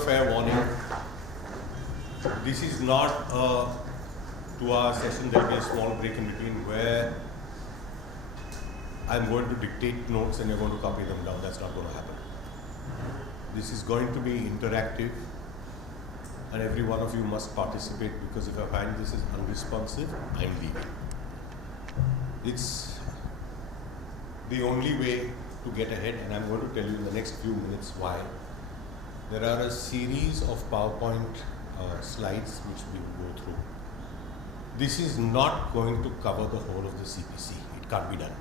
fair warning. This is not a 2-hour session. There will be a small break in between where I'm going to dictate notes and you're going to copy them down. That's not going to happen. This is going to be interactive and every one of you must participate, because if I find this is unresponsive, I'm leaving. It's the only way to get ahead, and I'm going to tell you in the next few minutes why. There are a series of PowerPoint slides which we will go through. This is not going to cover the whole of the CPC. It can't be done.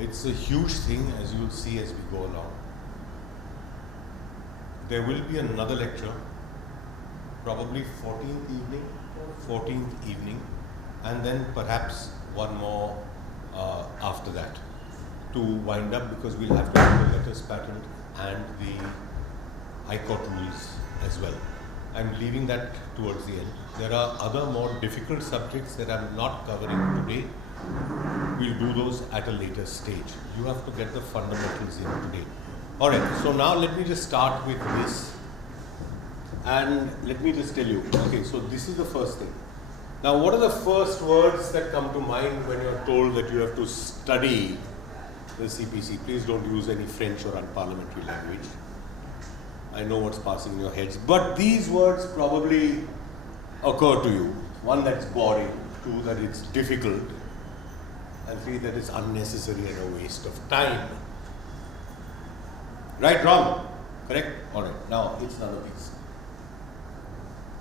It's a huge thing, as you will see as we go along. There will be another lecture, probably 14th evening, and then perhaps one more after that to wind up, because we'll have to do the letters patent and the High Court rules as well. I'm leaving that towards the end. There are other more difficult subjects that I'm not covering today. We'll do those at a later stage. You have to get the fundamentals in today. Alright, so now let me just start with this. And let me just tell you, okay, so this is the first thing. Now, what are the first words that come to mind when you're told that you have to study the CPC? Please don't use any French or unparliamentary language. I know what's passing in your heads, but these words probably occur to you. One, that it's boring. Two, that it's difficult. And three, that it's unnecessary and a waste of time. Right, wrong? Correct? Alright, now it's none of these.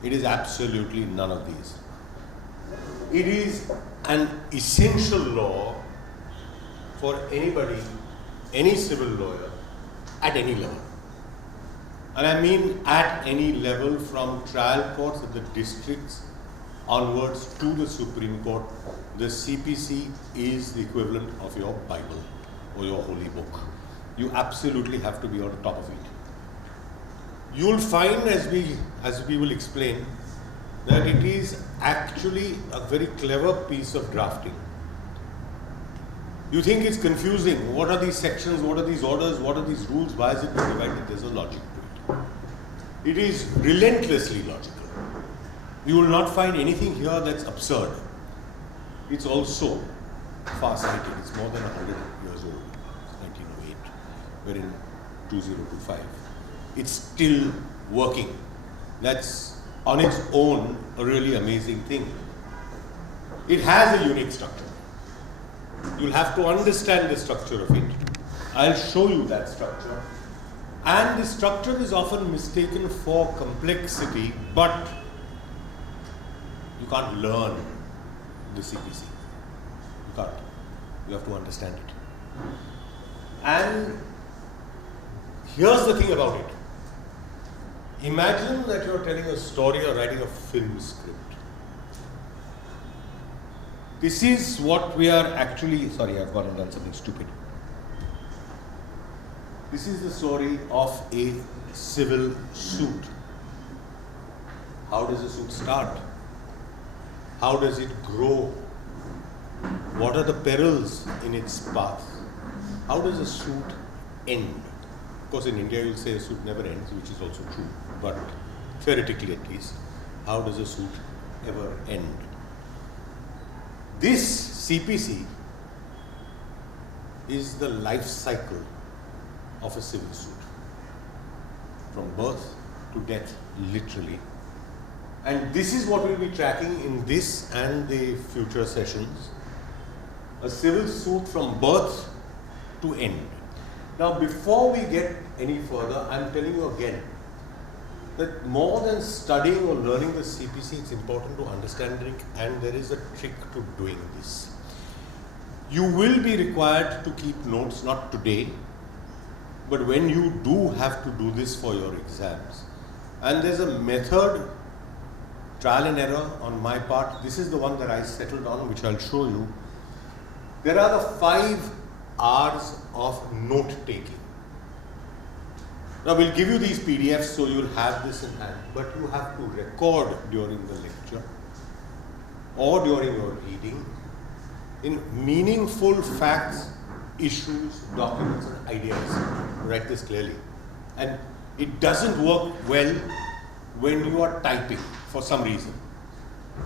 It is absolutely none of these. It is an essential law for anybody, any civil lawyer, at any level. And I mean at any level, from trial courts at the districts onwards to the Supreme Court. The CPC is the equivalent of your Bible or your holy book. You absolutely have to be on top of it. You will find, as we will explain, that it is actually a very clever piece of drafting. You think it's confusing. What are these sections? What are these orders? What are these rules? Why is it divided? There's a logic to it. It is relentlessly logical. You will not find anything here that's absurd. It's also far-sighted. It's more than 100 years old. It's 1908. We're in 2025. It's still working. That's on its own a really amazing thing. It has a unique structure. You'll have to understand the structure of it. I'll show you that structure. And the structure is often mistaken for complexity, but you can't learn the CPC. You can't. You have to understand it. And here's the thing about it. Imagine that you're telling a story or writing a film script. This is what we are actually, sorry, I've gone and done something stupid. This is the story of a civil suit. How does a suit start? How does it grow? What are the perils in its path? How does a suit end? Of course, in India, you'll say a suit never ends, which is also true. But theoretically, at least, how does a suit ever end? This CPC is the life cycle of a civil suit, from birth to death, literally. And this is what we'll be tracking in this and the future sessions. A civil suit from birth to end. Now, before we get any further, I'm telling you again that more than studying or learning the CPC, it's important to understand it, and there is a trick to doing this. You will be required to keep notes, not today, but when you do have to do this for your exams. And there's a method, trial and error on my part. This is the one that I settled on, which I'll show you. There are the 5 R's of note-taking. Now, we'll give you these PDFs so you'll have this in hand, but you have to record during the lecture or during your reading in meaningful facts, issues, documents, and ideas. Write this clearly. And It doesn't work well when you are typing for some reason.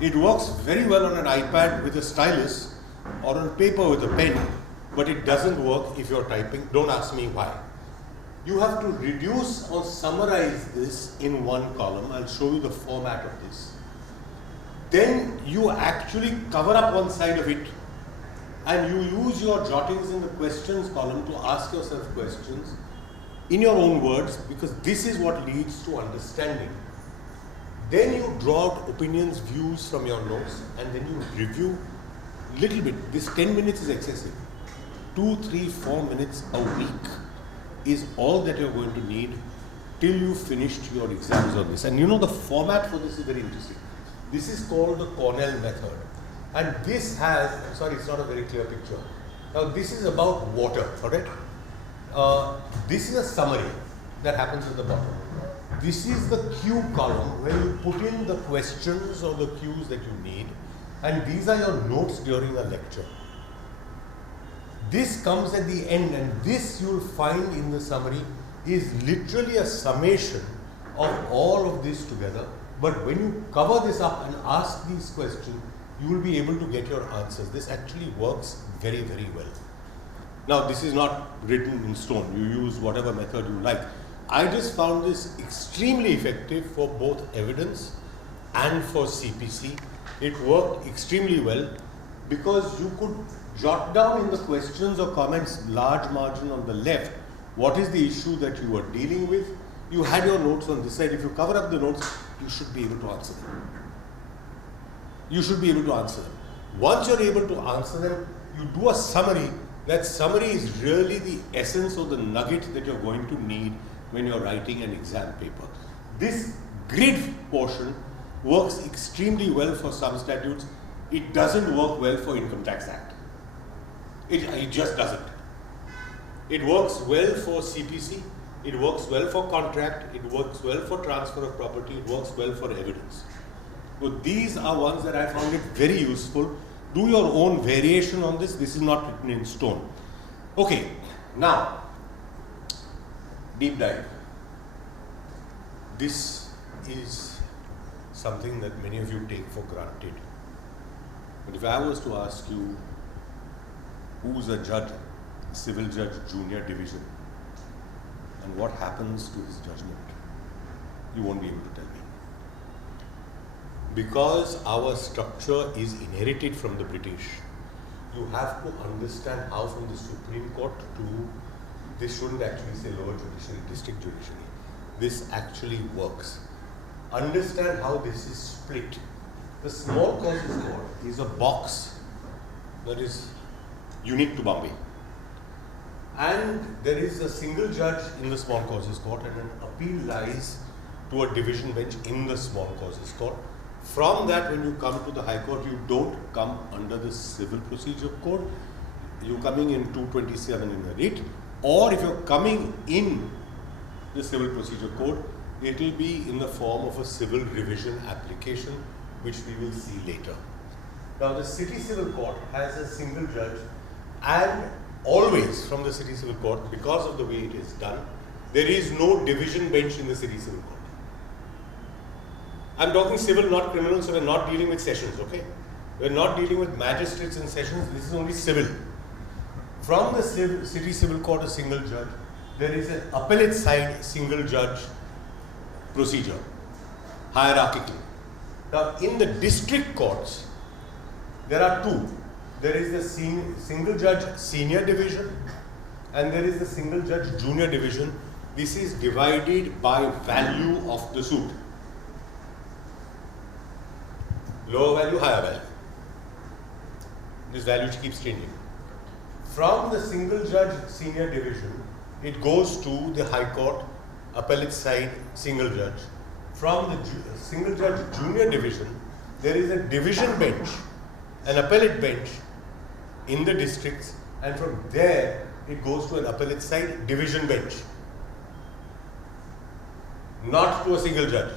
It works very well on an iPad with a stylus or on paper with a pen, but it doesn't work if you're typing. Don't ask me why. You have to reduce or summarize this in one column. I'll show you the format of this. Then you actually cover up one side of it and you use your jottings in the questions column to ask yourself questions in your own words, because this is what leads to understanding. Then you draw out opinions, views from your notes, and then you review little bit. This 10 minutes is excessive. 2, 3, 4 minutes a week is all that you're going to need till you finished your exams on this. And you know, the format for this is very interesting. This is called the Cornell method. And this has, sorry, it's not a very clear picture. Now this is about water, correct? This is a summary that happens at the bottom. This is the Q column where you put in the questions or the cues that you need, and these are your notes during a lecture. This comes at the end, and this you'll find in the summary is literally a summation of all of this together. But when you cover this up and ask these questions, you will be able to get your answers. This actually works very, very well. Now, this is not written in stone. You use whatever method you like. I just found this extremely effective for both evidence and for CPC. It worked extremely well because you could jot down in the questions or comments, large margin on the left, what is the issue that you were dealing with. You had your notes on this side. If you cover up the notes, you should be able to answer them. You should be able to answer them. Once you're able to answer them, you do a summary. That summary is really the essence or the nugget that you're going to need when you're writing an exam paper. This grid portion works extremely well for some statutes. It doesn't work well for Income Tax Act. It just doesn't. It works well for CPC. It works well for contract. It works well for transfer of property. It works well for evidence. So these are ones that I found it very useful. Do your own variation on this. This is not written in stone. Okay, now, deep dive. This is something that many of you take for granted. But if I was to ask you, who's a judge, civil judge, junior division, and what happens to his judgment, you won't be able to tell me. Because our structure is inherited from the British, you have to understand how from the Supreme Court to, this shouldn't actually say lower judiciary, district judiciary. This actually works. Understand how this is split. The small causes court is a box that is unique to Bombay. And there is a single judge in the small causes court, and an appeal lies to a division bench in the small causes court. From that, when you come to the High Court, you don't come under the Civil Procedure Code. You're coming in 227 in the writ, or if you're coming in the Civil Procedure Code, it will be in the form of a civil revision application, which we will see later. Now, the City Civil Court has a single judge, and always from the City Civil Court, because of the way it is done, there is no division bench in the City Civil Court. I'm talking civil, not criminal, so we're not dealing with sessions, okay? We're not dealing with magistrates and sessions, this is only civil. From the City Civil Court, a single judge, there is an appellate side single judge procedure, hierarchically. Now, in the district courts, there are two. There is the single judge senior division, and there is the single judge junior division. This is divided by value of the suit. Lower value, higher value. This value keeps changing. From the single judge senior division, it goes to the High Court, appellate side, single judge. From the single judge junior division, there is a division bench, an appellate bench in the districts, and from there, it goes to an appellate side division bench. Not to a single judge.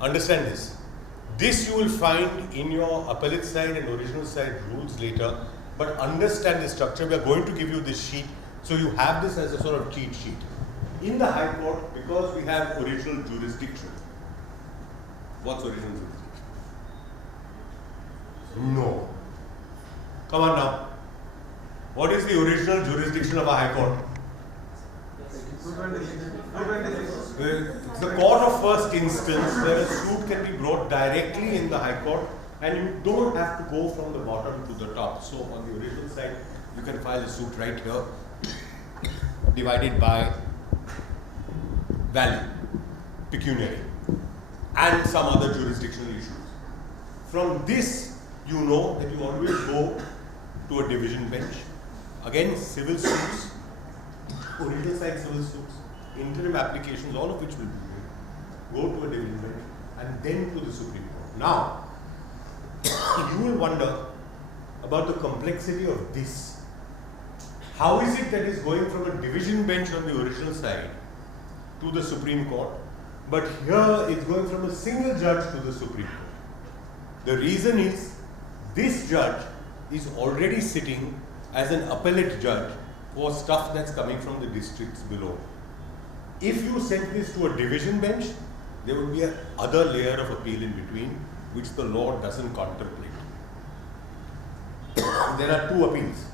Understand this. This you will find in your appellate side and original side rules later, but understand the structure. We are going to give you this sheet, so you have this as a sort of cheat sheet. In the High Court, because we have original jurisdiction. What's original jurisdiction? No. Come on now. What is the original jurisdiction of a High Court? It's the court of first instance where a suit can be brought directly in the High Court and you don't have to go from the bottom to the top. So on the original side, you can file a suit right here, divided by value, pecuniary, and some other jurisdictional issues. From this, you know that you always go to a division bench. Again, civil suits, original side civil suits, interim applications, all of which will be made, go to a division bench and then to the Supreme Court. Now, you will wonder about the complexity of this. How is it that it's going from a division bench on the original side to the Supreme Court, but here it's going from a single judge to the Supreme Court? The reason is this judge is already sitting as an appellate judge for stuff that's coming from the districts below. If you sent this to a division bench, there would be another layer of appeal in between, which the law doesn't contemplate. There are two appeals.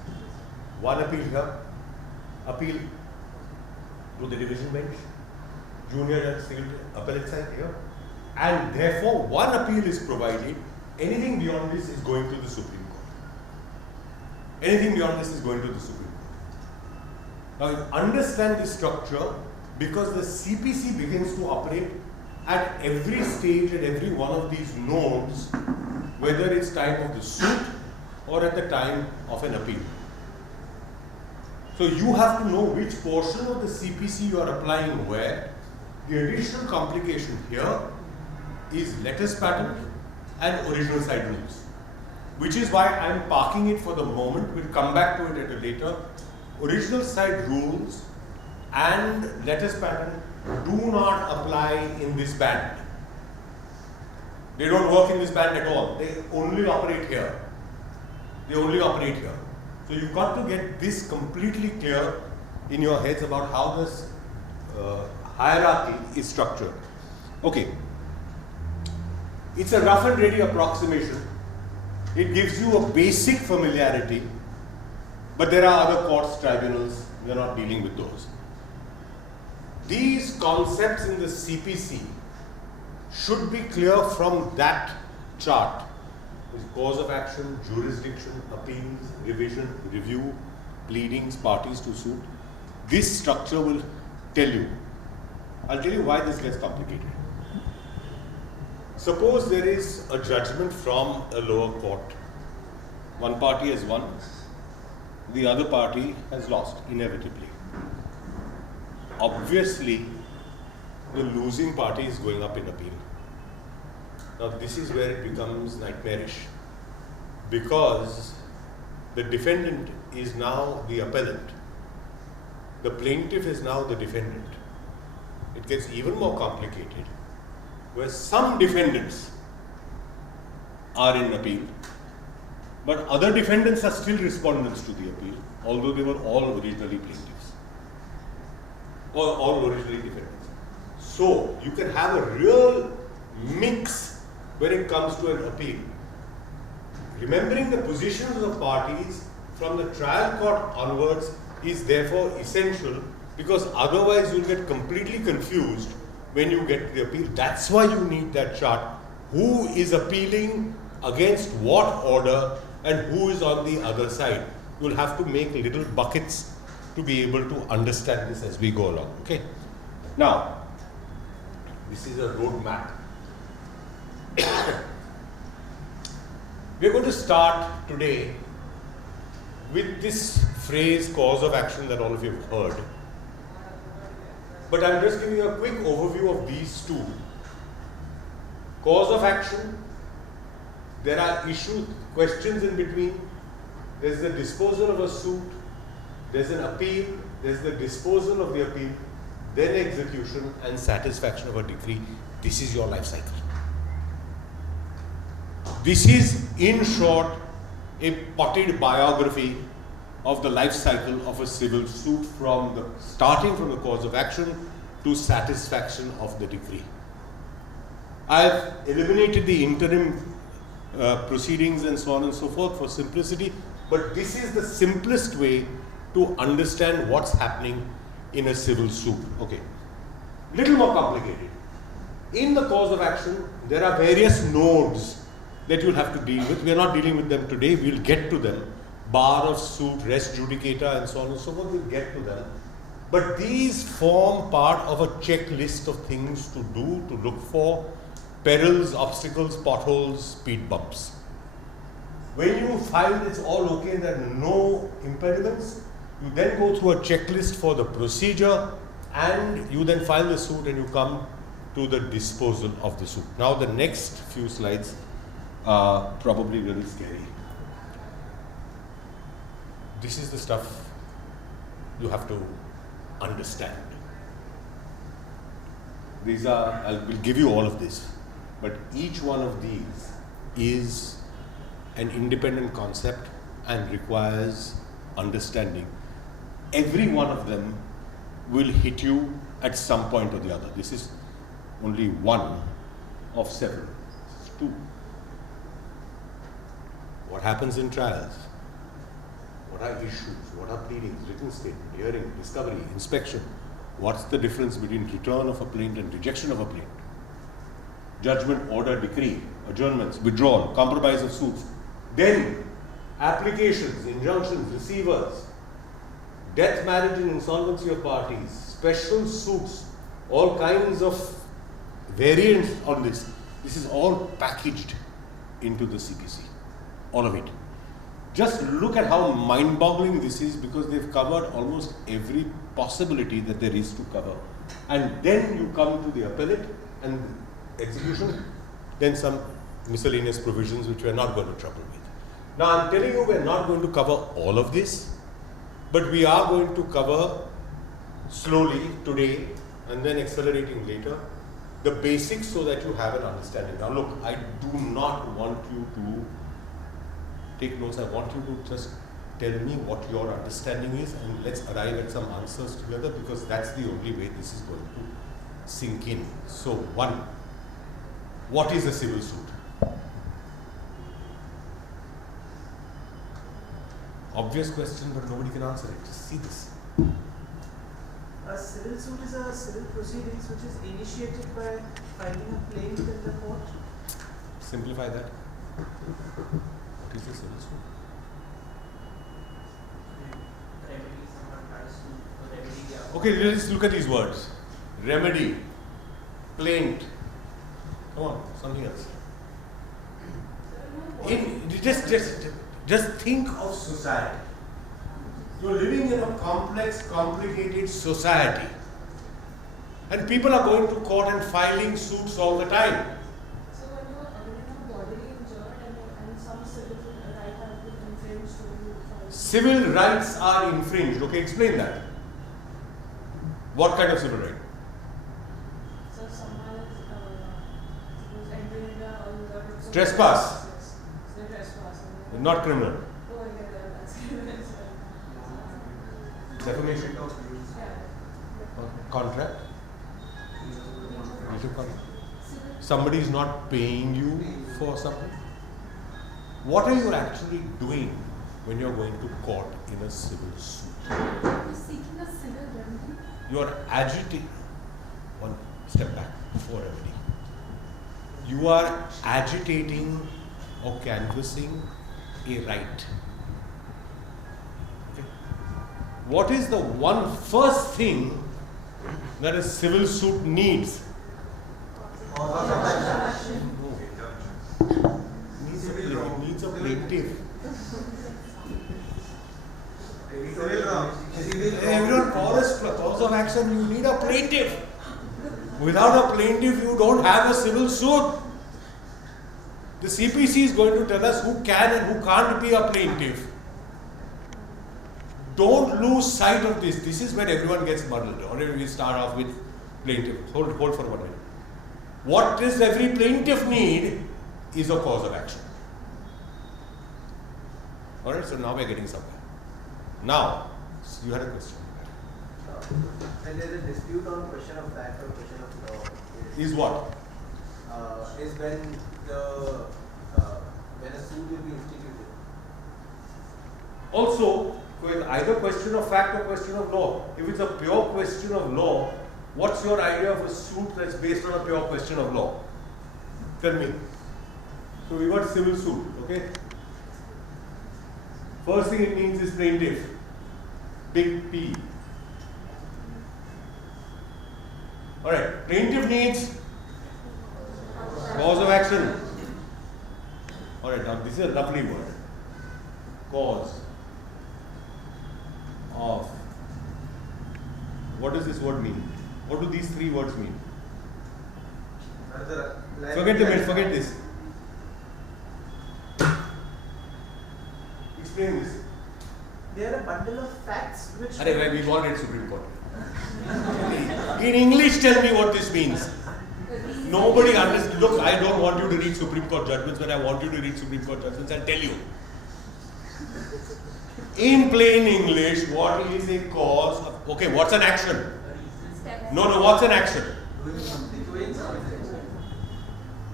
One appeal here, appeal to the division bench, junior and civil appellate side here, and therefore one appeal is provided. Anything beyond this is going to the Supreme Court. Anything beyond this is going to the Supreme Court. Now you understand this structure because the CPC begins to operate at every stage, at every one of these nodes, whether it's time of the suit or at the time of an appeal. So you have to know which portion of the CPC you are applying where. The additional complication here is letters patent and original side rules, which is why I am parking it for the moment. We'll come back to it at a later. Original side rules and letters patent do not apply in this band. They don't work in this band at all. They only operate here. They only operate here. So you've got to get this completely clear in your heads about how this hierarchy is structured. Okay. It's a rough and ready approximation. It gives you a basic familiarity, but there are other courts, tribunals, we are not dealing with those. These concepts in the CPC should be clear from that chart. There's cause of action, jurisdiction, appeals, revision, review, pleadings, parties to suit. This structure will tell you. I'll tell you why this gets complicated. Suppose there is a judgment from a lower court. One party has won, the other party has lost, inevitably. Obviously, the losing party is going up in appeal. Now, this is where it becomes nightmarish, because the defendant is now the appellant. The plaintiff is now the defendant. It gets even more complicated, where some defendants are in appeal, but other defendants are still respondents to the appeal, although they were all originally plaintiffs, or all originally defendants. So, you can have a real mix when it comes to an appeal. Remembering the positions of parties from the trial court onwards is therefore essential, because otherwise you'll get completely confused when you get to the appeal. That's why you need that chart. Who is appealing against what order and who is on the other side. You'll have to make little buckets to be able to understand this as we go along. Okay. Now, this is a road map. We're going to start today with this phrase, cause of action, that all of you have heard. But I'm just giving you a quick overview of these two. Cause of action, there are issues, questions in between. There's the disposal of a suit, there's an appeal, there's the disposal of the appeal, then execution and satisfaction of a decree. This is your life cycle. This is, in short, a potted biography of the life cycle of a civil suit starting from the cause of action to satisfaction of the decree. I've eliminated the interim proceedings and so on and so forth for simplicity, but this is the simplest way to understand what's happening in a civil suit. Okay, little more complicated. In the cause of action, there are various nodes that you'll have to deal with. We are not dealing with them today. We'll get to them. Bar of suit, res judicata, and so on and so forth. We'll get to them. But these form part of a checklist of things to do, to look for: perils, obstacles, potholes, speed bumps. When you find it's all okay and there are no impediments, you then go through a checklist for the procedure, and you then file the suit and you come to the disposal of the suit. Now the next few slides are probably really scary. This is the stuff you have to understand. These are, I will give you all of this, but each one of these is an independent concept and requires understanding. Every one of them will hit you at some point or the other. This is only one of several. This is two. What happens in trials? What are issues? What are pleadings, written statement, hearing, discovery, inspection? What's the difference between return of a plaint and rejection of a plaint? Judgment, order, decree, adjournments, withdrawal, compromise of suits. Then applications, injunctions, receivers, death, marriage and insolvency of parties, special suits, all kinds of variants on this. This is all packaged into the CPC, all of it. Just look at how mind-boggling this is, because they've covered almost every possibility that there is to cover. And then you come to the appellate and execution, then some miscellaneous provisions which we are not going to trouble with. Now I'm telling you, we are not going to cover all of this, but we are going to cover slowly today and then accelerating later the basics so that you have an understanding. Now look, I do not want you to take notes. I want you to just tell me what your understanding is, and let's arrive at some answers together, because that's the only way this is going to sink in. So one, what is a civil suit? Obvious question, but nobody can answer it. Just see this. A civil suit is a civil proceedings which is initiated by filing a plaint in the court. Simplify that. What is a civil suit? Okay, let's look at these words. Remedy, plaint. Come on, something else. Just think of society. You're living in a complex, complicated society. And people are going to court and filing suits all the time. So when you are bodily injured and some civil right has been infringed, so you file. Civil rights are infringed. Okay, explain that. What kind of civil right? So someone is suppose entering in the Trespass. Yes. So trespass. Not criminal. Oh, I get that. That's criminal. Defamation. Yeah. Contract. Somebody is not paying you for something. What are you actually doing when you're going to court in a civil suit? You're seeking a civil remedy. You are agitating. One step back before remedy. You are agitating or canvassing a right. Okay. What is the one first thing that a civil suit needs? Needs a plaintiff. Everyone cause of action, you need a plaintiff. Without a plaintiff, you don't have a civil suit. The CPC is going to tell us who can and who can't be a plaintiff. Don't lose sight of this. This is where everyone gets muddled. Already we start off with plaintiff. Hold for 1 minute. What does every plaintiff need is a cause of action. Alright, so now we're getting somewhere. Now, you had a question. When there is a dispute on question of fact or question of law, Is what? is when a suit will be instituted. Also, with either question of fact or question of law, if it's a pure question of law, what's your idea of a suit that's based on a pure question of law? Tell me. So we got civil suit, okay? First thing it means is plaintiff. Big P. Alright, plaintiff needs cause of action. Alright, now this is a lovely word. Cause of. What does this word mean? What do these three words mean? Forget this. Explain this. They are a bundle of facts which. We've all read Supreme Court. In English, tell me what this means. Nobody understands. Look, I don't want you to read Supreme Court judgments. When I want you to read Supreme Court judgments, I'll tell you. In plain English, what is a cause of, okay, what's an action? No, what's an action?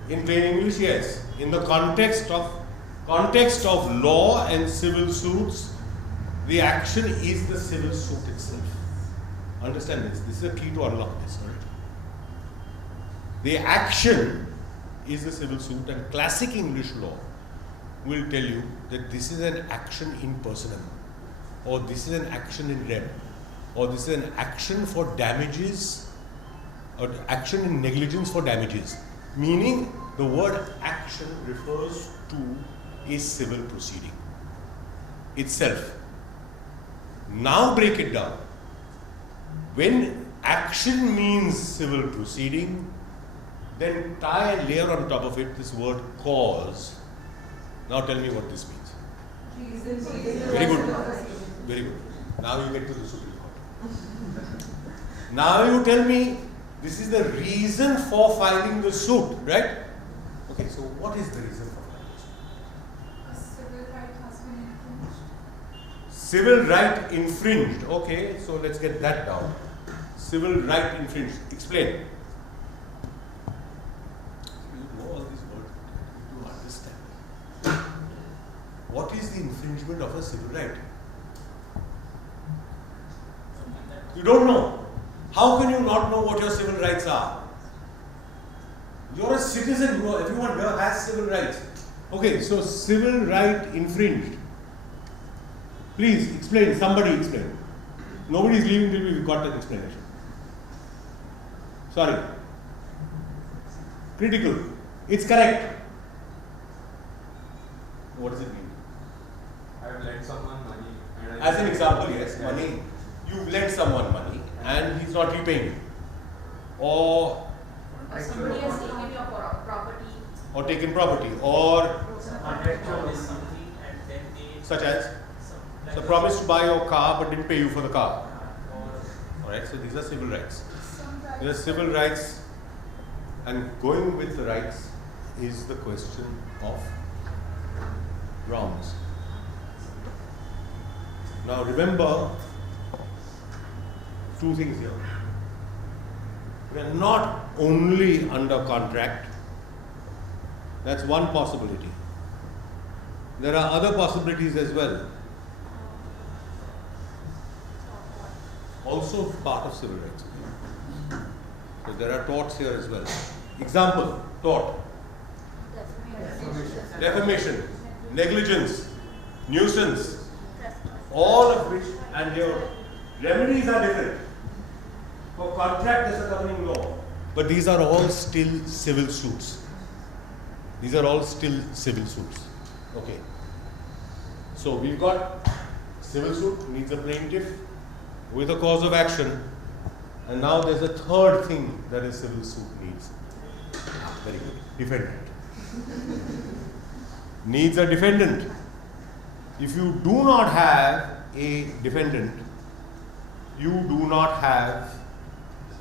In plain English, yes. In the context of law and civil suits, the action is the civil suit itself. Understand this. This is a key to unlock this, right? The action is the civil suit, and classic English law will tell you that this is an action in personam, or this is an action in rem, or this is an action for damages, or action in negligence for damages. Meaning, the word action refers to a civil proceeding itself. Now break it down. When action means civil proceeding, then tie a layer on top of it this word cause. Now tell me what this means. Very good. Very good. Now you get to the Supreme Court. Now you tell me this is the reason for filing the suit, right? Okay, so what is the reason for filing the suit? A civil right has been infringed. Civil right infringed. Okay, so let's get that down. Civil right infringed. Explain. You know all these words. You understand. What is the infringement of a civil right? You don't know. How can you not know what your civil rights are? You're a citizen. Everyone here has civil rights. Okay, so civil right infringed. Please explain. Somebody explain. Nobody is leaving till we've got that explanation. Sorry. Critical. It's correct. What does it mean? I have lent someone money. And As an example, yes, money. You've lent someone money and he's not repaying you. Or Somebody has taken your property. or taken property. Or such as? So promised to buy your car but didn't pay you for the car. Alright, so these are civil rights. These are civil rights, and going with the rights is the question of wrongs. Now remember two things here. We are not only under contract. That's one possibility. There are other possibilities as well. Also part of civil rights. So there are torts here as well. Example, tort. Defamation, negligence, nuisance, all of which, and your remedies are different. For contract there's a governing law. But these are all still civil suits. These are all still civil suits. Okay. So we've got civil suit needs a plaintiff with a cause of action, and now there's a third thing that a civil suit needs. Very good. Defendant. Needs a defendant. If you do not have a defendant, you do not have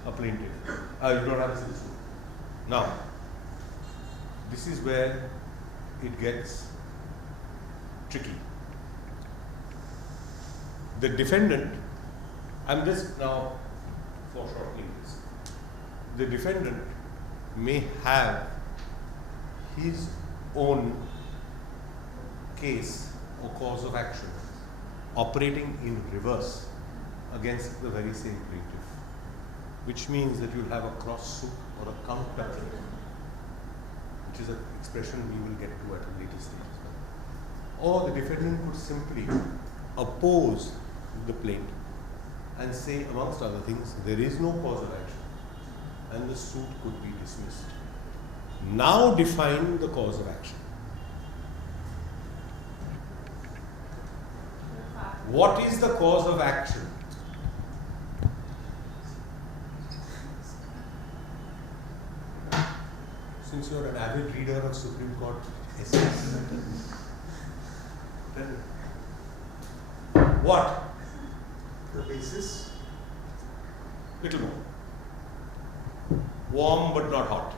a plaintiff. You don't have a civil suit. Now, this is where it gets tricky. the defendant, I'm just now foreshortening this, the defendant may have his own case or cause of action operating in reverse against the very same plaintiff, which means that you'll have a cross suit or a counter claim, which is an expression we will get to at a later stage as well. Or the defendant could simply oppose the plaintiff and say, amongst other things, there is no cause of action and the suit could be dismissed. Now define the cause of action. What is the cause of action? Since you are an avid reader of Supreme Court essays, tell me. What? The basis. Little more. Warm but not hot.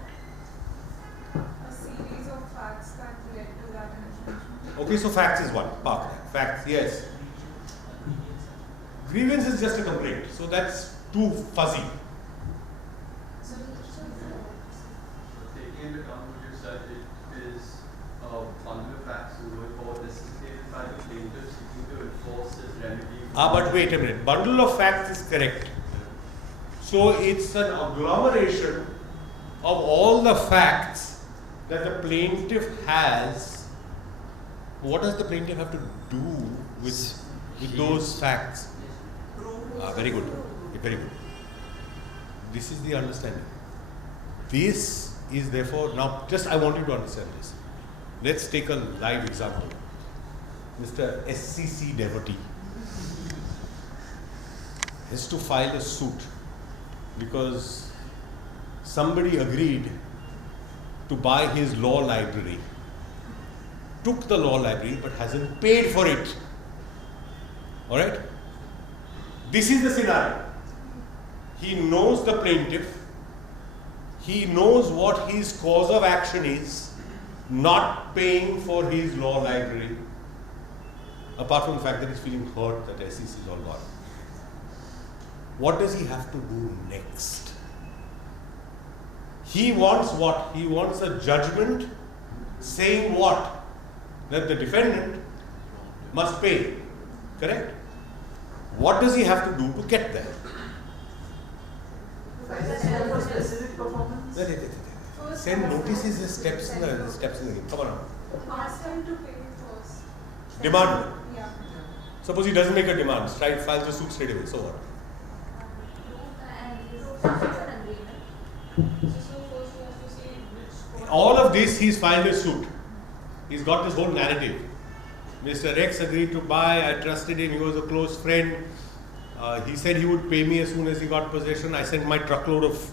A series of facts that led to that information. Okay, so facts is one. Park that. Facts, yes. Grievance is just a complaint, so that's too fuzzy. Taking into account what you said, it is a bundle of facts going forward necessitated by the plaintiff seeking to enforce his remedy. But wait a minute. Bundle of facts is correct. So it's an agglomeration of all the facts that the plaintiff has. What does the plaintiff have to do with those facts? Very good. Very good. This is the understanding. This is therefore, now just I want you to understand this. Let's take a live example. Mr. SCC devotee has to file a suit because somebody agreed to buy his law library, took the law library but hasn't paid for it. Alright? This is the scenario. He knows the plaintiff, he knows what his cause of action is, not paying for his law library, apart from the fact that he's feeling hurt that SEC is all gone. What does he have to do next? He wants what? He wants a judgment saying what? That the defendant must pay. Correct? What does he have to do to get there? Specific performance. Send notices the steps in the game. Come on. Ask him to pay first. Demand. Yeah. Suppose he doesn't make a demand, file the suit straight away. So what? All of this, he's filed a suit. He's got this whole narrative. Mr. X agreed to buy, I trusted him, he was a close friend. He said he would pay me as soon as he got possession. I sent my truckload of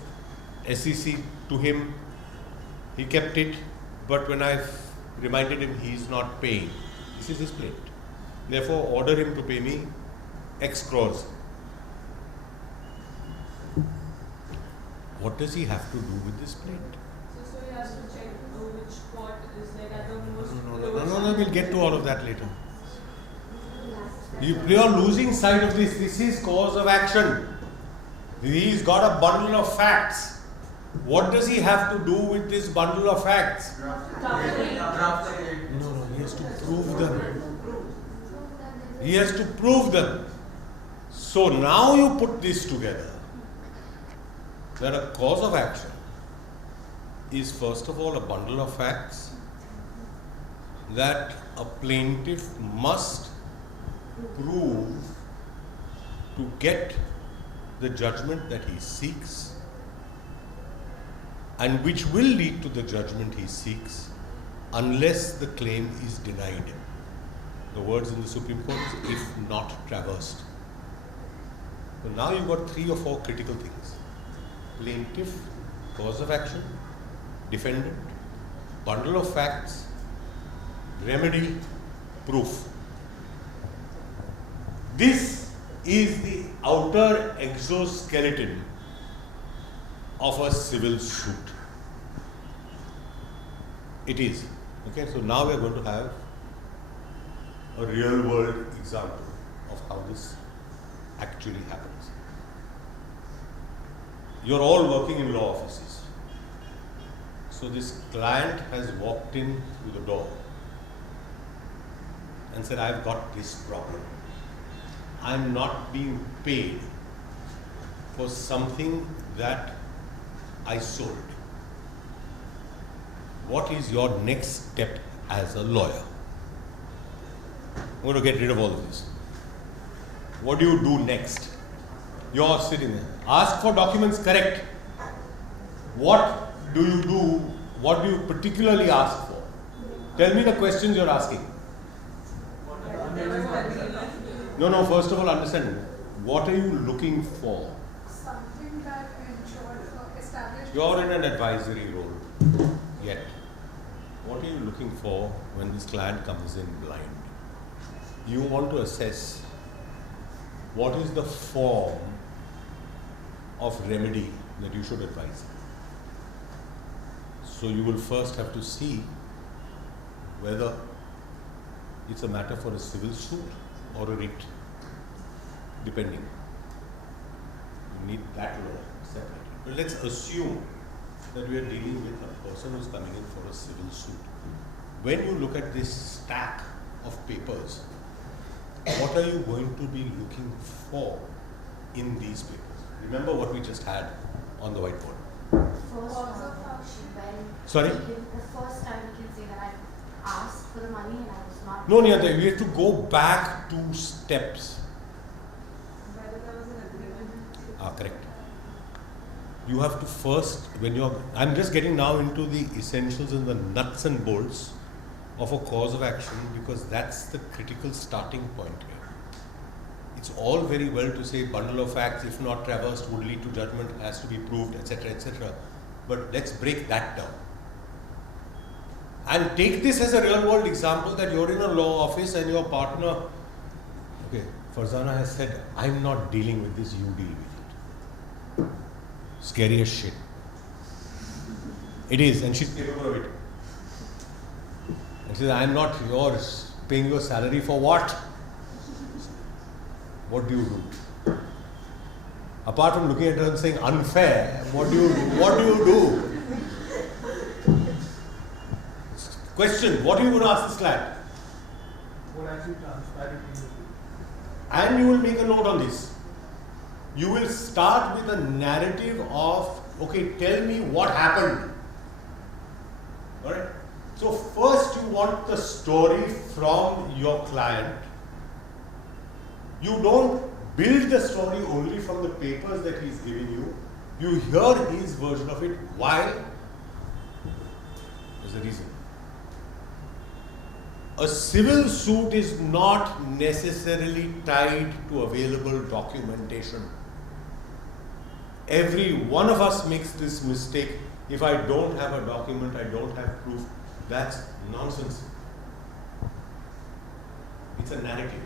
SEC to him. He kept it, but when I reminded him he's not paying, this is his plaint. Therefore, order him to pay me X crores. What does he have to do with this plaint? So he has to check which court is like at the most. No, we'll get to all of that later. You are losing sight of this. This is cause of action. He's got a bundle of facts. What does he have to do with this bundle of facts? No, he has to prove them. He has to prove them. So now you put this together. That a cause of action is first of all a bundle of facts that a plaintiff must prove to get the judgment that he seeks, and which will lead to the judgment he seeks unless the claim is denied. The words in the Supreme Court is if not traversed. So now you've got 3 or 4 critical things. Plaintiff, cause of action, defendant, bundle of facts, remedy, proof. This is the outer exoskeleton of a civil suit. It is. Okay, so now we are going to have a real world example. of how this actually happens. You're all working in law offices. So this client has walked in through the door and said, I've got this problem. I'm not being paid for something that I sold. What is your next step as a lawyer? I'm going to get rid of all of this. What do you do next? You're sitting there. Ask for documents, correct. What do you do? What do you particularly ask for? Tell me the questions you're asking. No, first of all, understand. What are you looking for? Something that ensured established. You're in an advisory role yet. What are you looking for when this client comes in blind? You want to assess what is the form of remedy that you should advise. So you will first have to see whether it's a matter for a civil suit or a writ, depending. You need that law separate. But let's assume that we are dealing with a person who's coming in for a civil suit. When you look at this stack of papers, what are you going to be looking for in these papers? Remember what we just had on the whiteboard. First time, Sorry? the first time you can say that I asked for the money and I was not. No, Niyata, we have to go back 2 steps. Whether there was an agreement. Correct. You have to first, I'm just getting now into the essentials and the nuts and bolts of a cause of action, because that's the critical starting point here. It's all very well to say bundle of facts, if not traversed, would lead to judgment, has to be proved, etc., etc. But let's break that down. And take this as a real world example that you're in a law office and your partner, okay, Farzana has said, I'm not dealing with this, you deal with it. Scary as shit. It is, and she's capable of it. And she says, I'm not yours, paying your salary for what? What do you do? Apart from looking at her and saying unfair, what do you do? Question, what are you going to ask this client? What actually transpired in the And you will make a note on this. You will start with a narrative of, okay, tell me what happened. Alright? So first you want the story from your client. You don't build the story only from the papers that he's giving you. You hear his version of it. Why? There's a reason. A civil suit is not necessarily tied to available documentation. Every one of us makes this mistake. If I don't have a document, I don't have proof. That's nonsense. It's a narrative.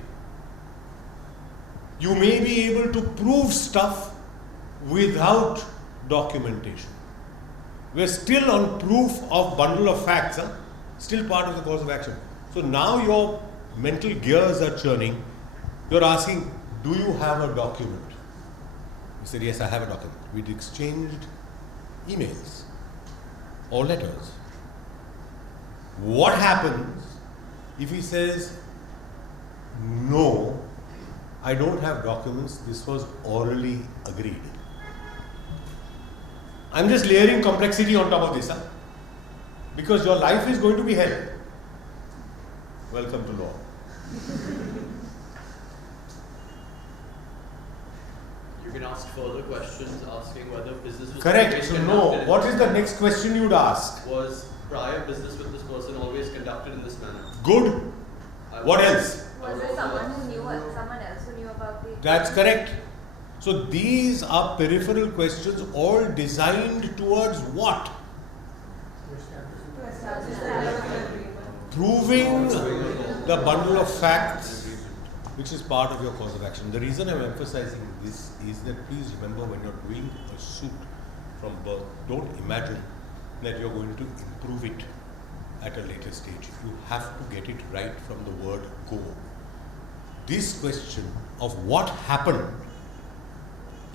You may be able to prove stuff without documentation. We're still on proof of bundle of facts, still part of the cause of action. So now your mental gears are churning. You're asking, do you have a document? He said, yes, I have a document. We'd exchanged emails or letters. What happens if he says, no, I don't have documents, this was orally agreed? I'm just layering complexity on top of this, because your life is going to be hell. Welcome to law. You can ask further questions asking whether business was Correct. always So conducted no, what is the next question you'd ask? Was prior business with this person always conducted in this manner? Good. What else? Was there someone else who knew about the? That's correct. So these are peripheral questions, all designed towards what? To establish the level of agreement. Proving the bundle of facts, which is part of your cause of action. The reason I'm emphasizing this is that please remember, when you're doing a suit from birth, don't imagine that you're going to improve it at a later stage. You have to get it right from the word go. this question of what happened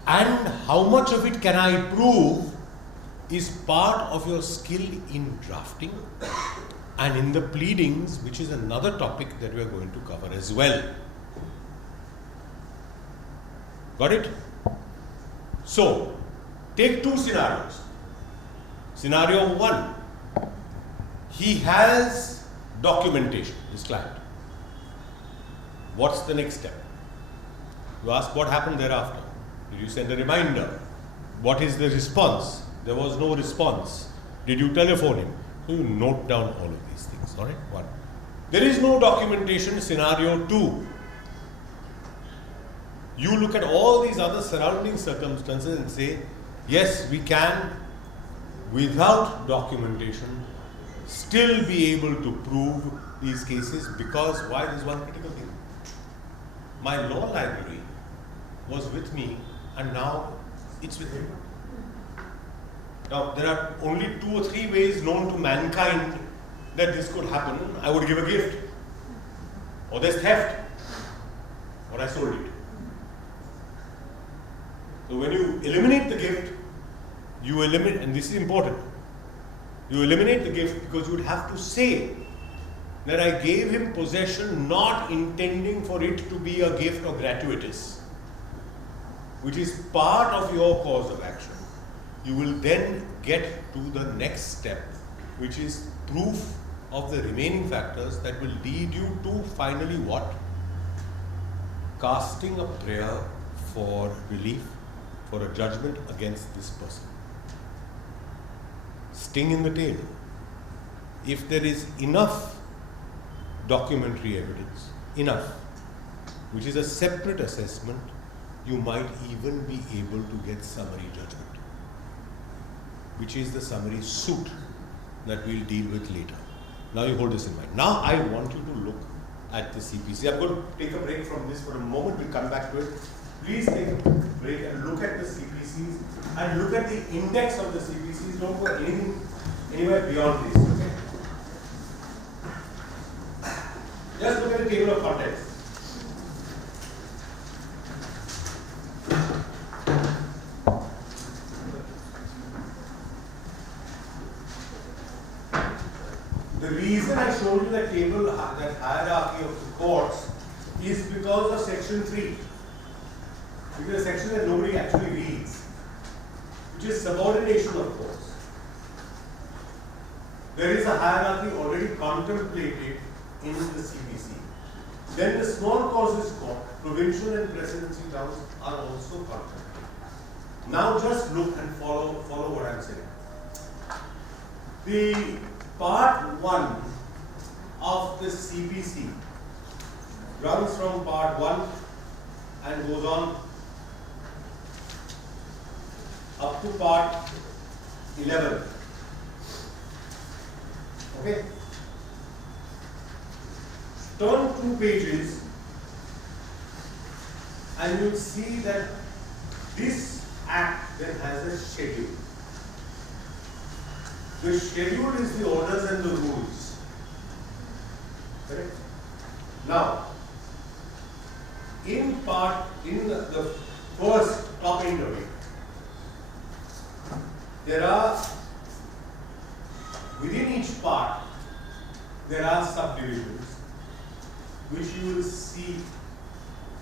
and how much of it can I prove is part of your skill in drafting and in the pleadings, which is another topic that we are going to cover as well. Got it? So, take two scenarios. Scenario one, he has documentation, this client. What's the next step? You ask what happened thereafter. Did you send a reminder? What is the response? There was no response. Did you telephone him? So you note down all of these things. All right? One. There is no documentation. Scenario two. You look at all these other surrounding circumstances and say, yes, we can, without documentation, still be able to prove these cases because why? There's one critical thing. My law library was with me and now it's with him. Now, there are only 2 or 3 ways known to mankind that this could happen. I would give a gift, or there's theft, or I sold it. So when you eliminate the gift, you eliminate, and this is important, you eliminate the gift because you would have to say that I gave him possession not intending for it to be a gift or gratuitous, which is part of your cause of action. You will then get to the next step, which is proof of the remaining factors that will lead you to finally what? Casting a prayer for relief, for a judgment against this person. Sting in the tail. If there is enough documentary evidence, enough, which is a separate assessment, you might even be able to get summary judgment, which is the summary suit that we'll deal with later. Now you hold this in mind. Now I want you to look at the CPC. I'm going to take a break from this for a moment. We'll come back to it. Please take a break and look at the CPCs and look at the index of the CPCs. Don't go anywhere beyond this. Okay? Just look at the table of contents. The reason I showed you that table, that hierarchy of the courts, is because of section 3. Which is a section that nobody actually reads, which is subordination of courts. There is a hierarchy already contemplated in the CPC. Then the small causes court, provincial and presidency towns are also contemplated. Now just look and follow what I am saying. The part 1 of the CPC runs from part 1 and goes on up to part 11. Okay? Turn 2 pages and you'll see that this act then has a schedule. The schedule is the orders and the rules. Correct? Now, in the first top end of it, there are, within each part, there are subdivisions which you will see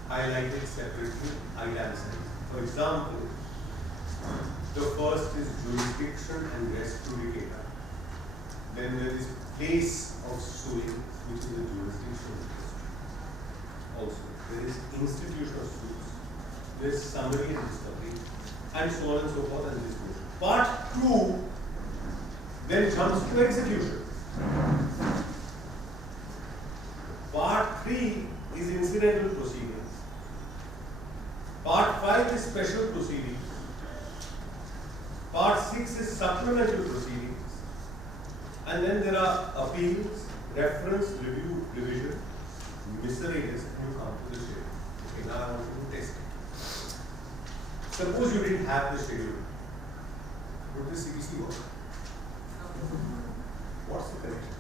highlighted separately, italicized. For example, the first is jurisdiction and res judicata. Then there is place of suing, which is the jurisdiction. Also, there is institution of suits, there is summary and discovery, and so on and so forth, and this goes. Part 2 then jumps to execution. Part 3 is incidental proceedings. Part 5 is special proceedings. Part 6 is supplemental proceedings. And then there are appeals, reference, review, revision, miscellaneous, and you come to the schedule. Okay, now I want you to test it. Suppose you didn't have the schedule. Would the CPC work? What's the correction?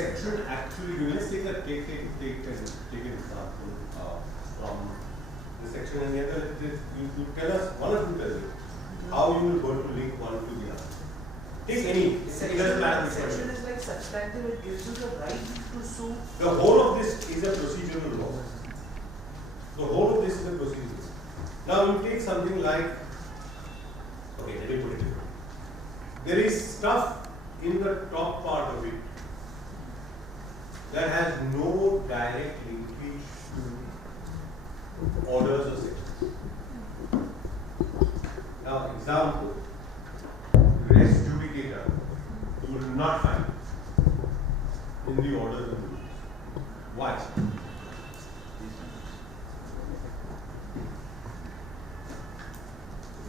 section actually, let's take an example from the section, and you tell us, one of you tell me how you will go to link one to the other. Take any, it doesn't matter which one. Section is like substantive, it gives you the right to sue. The whole of this is a procedural law. The whole of this is a procedural law. Now you take something like, okay, let me put it differently. There is stuff in the top part of it that has no direct linkage to orders or sections. Now, example, res judicata, you will not find in the orders and rules. Why?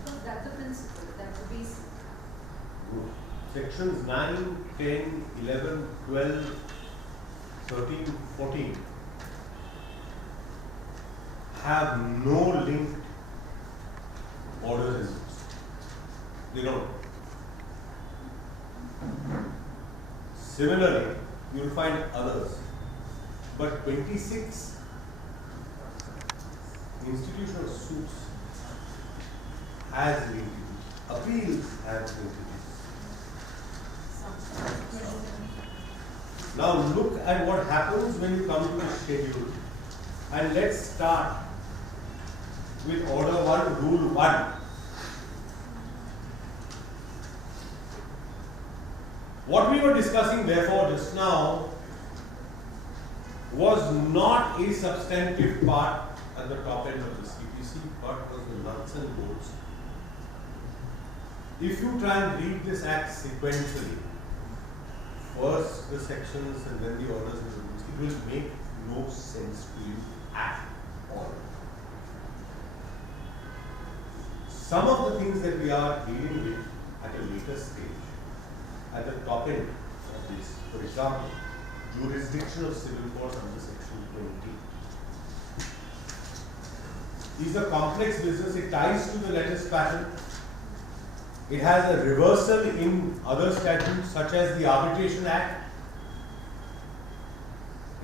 Because that's the principle, that's the basic. Sections 9, 10, 11, 12, 13, 14 have no linked orders and rules. They don't. Similarly, you will find others. But 26 institutional suits has linkages. Appeals have linkages. Now look at what happens when you come to the schedule. And let's start with order 1, rule 1. What we were discussing therefore just now was not a substantive part at the top end of the CPC, but was the nuts and bolts. If you try and read this act sequentially, first the sections and then the orders and the rules, it will make no sense to you at all. Some of the things that we are dealing with at a later stage, at the top end of this, for example, jurisdiction of civil courts under section 20 is a complex business. It ties to the lattice pattern. It has a reversal in other statutes such as the Arbitration Act.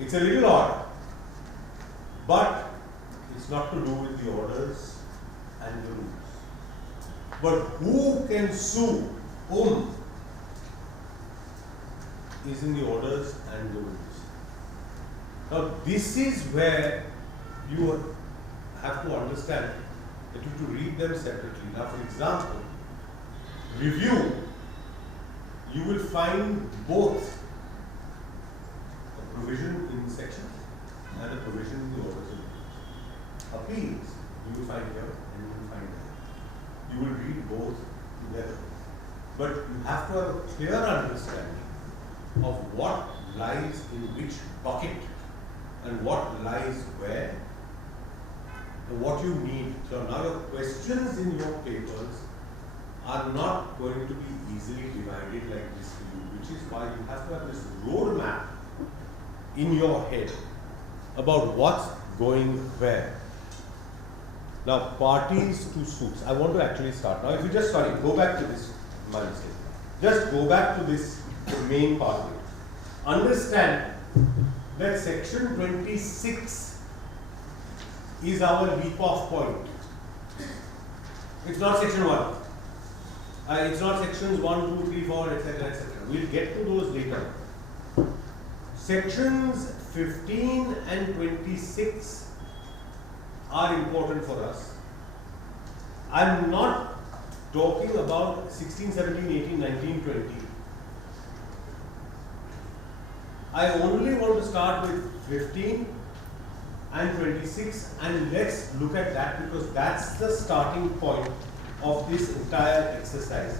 It's a little odd, but it's not to do with the orders and the rules. But who can sue whom is in the orders and the rules. Now this is where you have to understand that you have to read them separately. Now for example, review, you will find both a provision in the sections and a provision in the orders and rules. Appeals, you will find here and you will find there. You will read both together. But you have to have a clear understanding of what lies in which bucket and what lies where and what you need. So now your questions in your papers are not going to be easily divided like this for you, which is why you have to have this roadmap in your head about what's going where. Now, parties to suits. I want to actually start. Now, if you just, go back to this, my mistake. Just go back to this main part. Understand that section 26 is our leap off point. It's not section 1. It's not sections 1, 2, 3, 4, etc., etc. We'll get to those later. Sections 15 and 26 are important for us. I'm not talking about 16, 17, 18, 19, 20. I only want to start with 15 and 26 and let's look at that because that's the starting point of this entire exercise.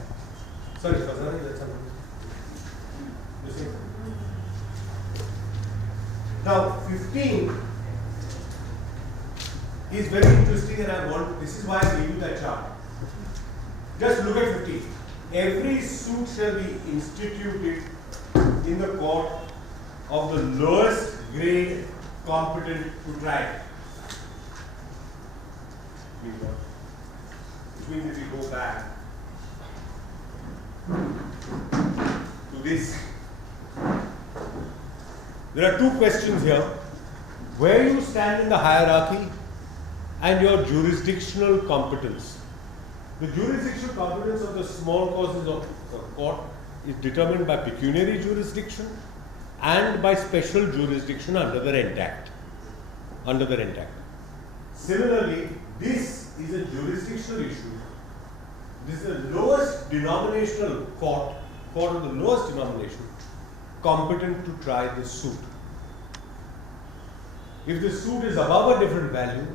Sorry, Fazani, that's something. You see? Now, 15 is very interesting and this is why I gave you that chart. Just look at 15. Every suit shall be instituted in the court of the lowest grade competent to try. Which means if we go back to this, There are two questions here. Where you stand in the hierarchy and your jurisdictional competence. The jurisdictional competence of the small causes of the court is determined by pecuniary jurisdiction and by special jurisdiction under the Rent Act. Similarly, this is a jurisdictional issue. This is the lowest denominational court of the lowest denomination, competent to try this suit. If the suit is above a different value,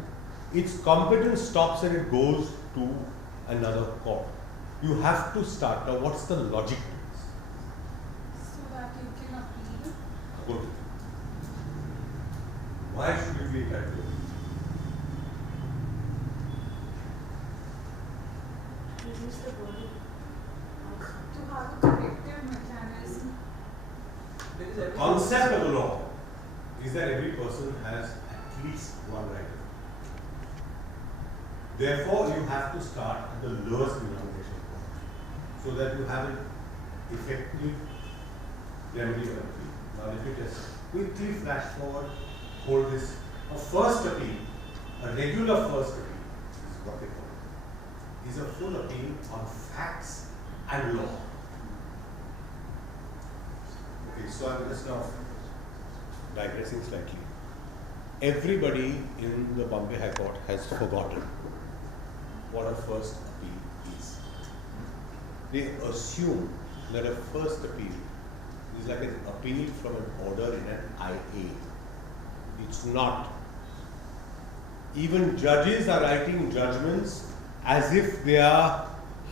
its competence stops and it goes to another court. You have to start. Now, what's the logic to this? So that you can appeal. Good. Why should it be that way? Reduce the burden. To have a corrective mechanism. Because every Concept of the law is that every person has at least one right. Therefore, you have to start at the lowest denomination point so that you have an effective remedy of appeal. Now, let me just quickly flash forward, hold this. A first appeal, a regular first appeal, is what they call it, is a full appeal on facts and law. Okay, so I'm just now digressing slightly. Everybody in the Bombay High Court has forgotten what a first appeal is. They assume that a first appeal is like an appeal from an order in an IA. It's not. Even judges are writing judgments as if they are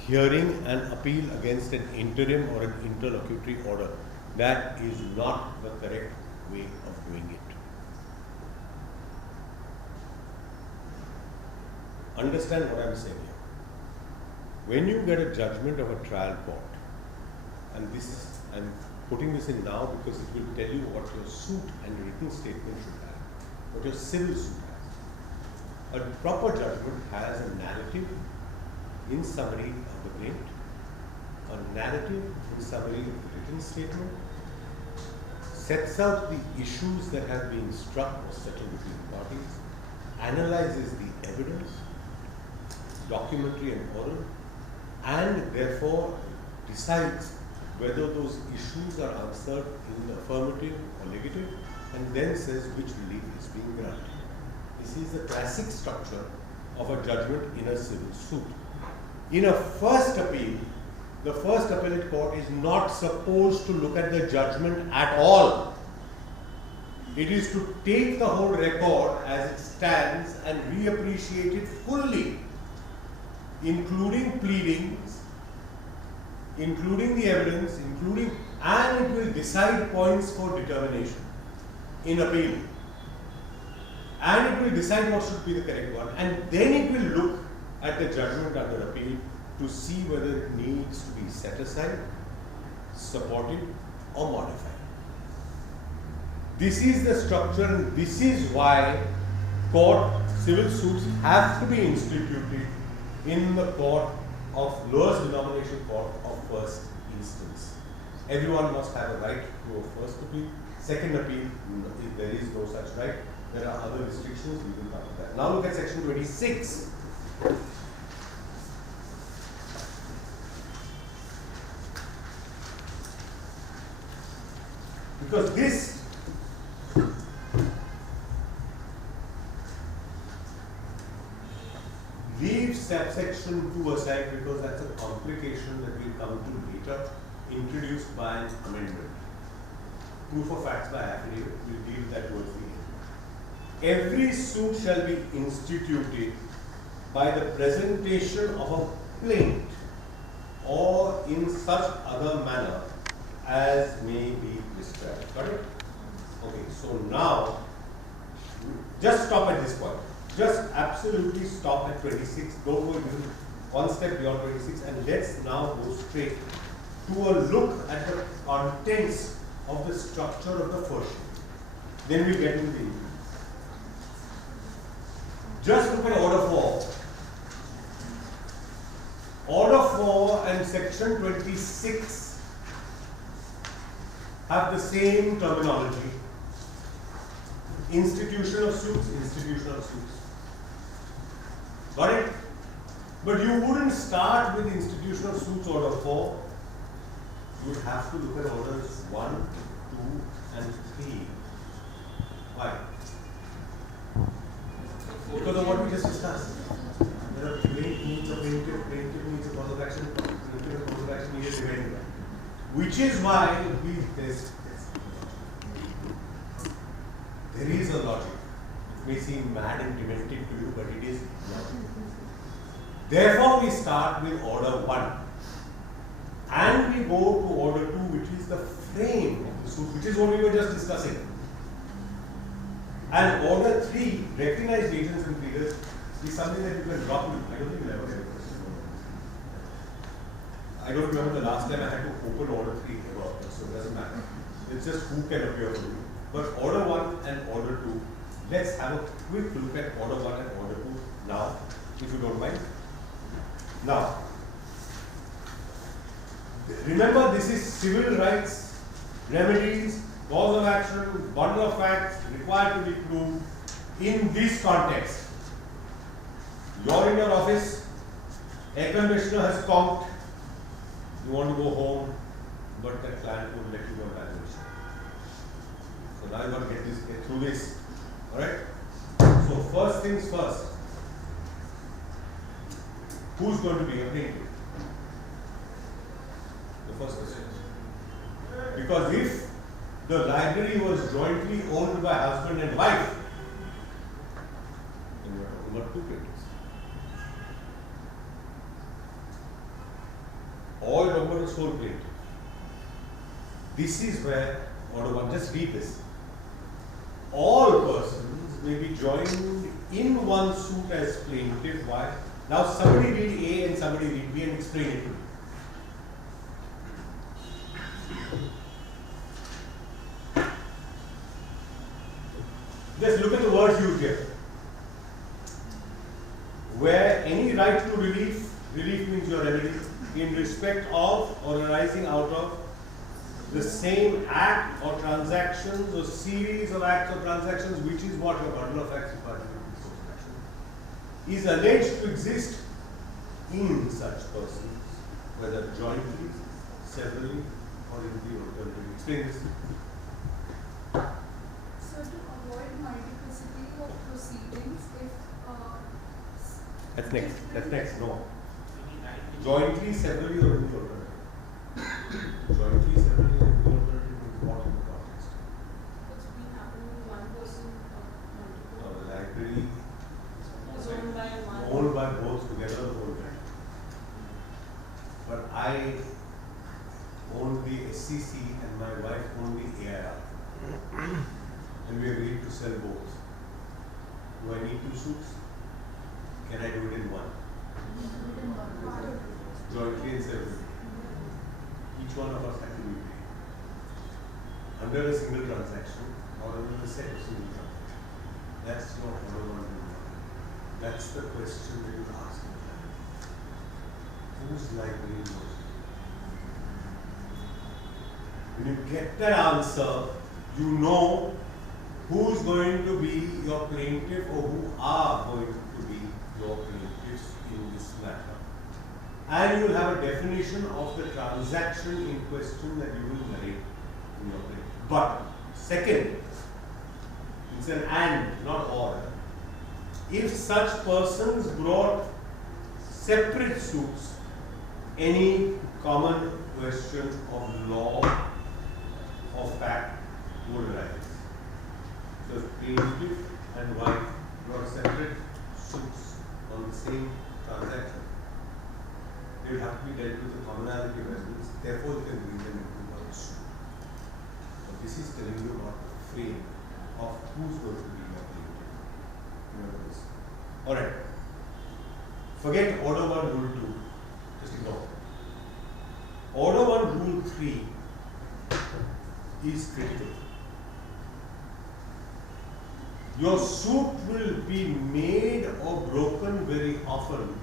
hearing an appeal against an interim or an interlocutory order. That is not the correct way of doing it. Understand what I'm saying here. When you get a judgment of a trial court, and this is, I'm putting this in now because it will tell you what your suit and written statement should have, what your civil suit has. A proper judgment has a narrative in summary of the plaint, a narrative in summary of the written statement, sets out the issues that have been struck or settled between parties, analyzes the evidence, documentary and oral, and therefore decides whether those issues are answered in the affirmative or negative, and then says which relief is being granted. This is the classic structure of a judgment in a civil suit. In a first appeal, the first appellate court is not supposed to look at the judgment at all. It is to take the whole record as it stands and reappreciate it fully, including pleadings, including the evidence, and it will decide points for determination in appeal. And it will decide what should be the correct one, and then it will look at the judgment under appeal to see whether it needs to be set aside, supported, or modified. This is the structure, and this is why civil suits have to be instituted in the court of lowest denomination court of first instance. Everyone must have a right to a first appeal. Second appeal, there is no such right. There are other restrictions, we will come to that. Now look at section 26. Because this leaves subsection 2 aside because that's a complication that will come to later, introduced by an amendment. Proof of facts by affidavit, we'll leave that towards the end. Every suit shall be instituted by the presentation of a plaint or in such other manner as may be prescribed. Got it? Okay, so now, just stop at this point. Just absolutely stop at 26. Don't go even one step beyond 26, and let's now go straight to a look at the contents of the structure of the first sheet. Then we get into the inquiry. Just look at order 4. Order 4 and section 26 have the same terminology. Institutional suits. Got it? But you wouldn't start with institutional suits order 4. You would have to look at orders 1, 2, and 3. Why? Because of what we just discussed. There are plaintiff needs a plaintiff needs a cause of action, plaintiff cause of action needs a defendant. Which is why there is a logic. It may seem mad and demented to you, but it is logic. Therefore, we start with order 1. And we go to order 2, which is the frame of the suit, which is what we were just discussing. And order 3, recognized agents and pleaders, is something that you can drop in. I don't think you'll ever get a question. I don't remember the last time I had to open order 3 ever, so it doesn't matter. It's just who can appear for you. But order 1 and order 2, let's have a quick look at order 1 and order 2 now, if you don't mind. Now, remember, this is civil rights, remedies, cause of action, bundle of facts required to be proved in this context. You're in your office, air conditioner has conked, you want to go home, but the client won't let you go valuation. So now you got to get through this. Alright? So first things first. Who's going to be your plaintiff? The first question. Because if the library was jointly owned by husband and wife, then you are talking about 2 plaintiffs. Or you're talking about a sole plaintiff. This is where order 1, just read this. All persons may be joined in one suit as plaintiff. Why? Now somebody read A and somebody read B and explain it to me. Just look at the words used here. Where any right to relief means your remedy, in respect of or arising out of the same act or transactions or series of acts or transactions, which is what your bundle of facts requires is alleged to exist in such persons, whether jointly, severally, or in the alternative. Explain this. So to avoid multiplicity of proceedings, if That's next. No. Jointly, severally, or in the alternative. Jointly, severally, or in the alternative means what in the context? It's been happening with one person or multiple. The library It's owned by one. owned by both together the whole time. But I own the SCC and my wife owned the AIR. And we agreed to sell both. Do I need 2 suits? Can I do it in one? Jointly and severally. Each one of us had to be paid. Under a single transaction or under a set of single transactions. That's not what I want to do. That's the question that you ask. Whose library was it? When you get that answer, you know who's going to be your plaintiff or who are going to be your plaintiffs in this matter. And you will have a definition of the transaction in question that you will narrate in your plaintiff. But second, it's an and, not or. If such persons brought separate suits, any common question of law or fact would arise. So if plaintiff and wife brought separate suits on the same transaction, they will have to be dealt with the commonality of evidence, therefore you can bring them into one suit. So this is telling you about the frame of who's going to be your plaintiff. Remember this. Alright. Forget order 1, rule 2. Just ignore. Order 1, rule 3 is critical. Your suit will be made or broken very often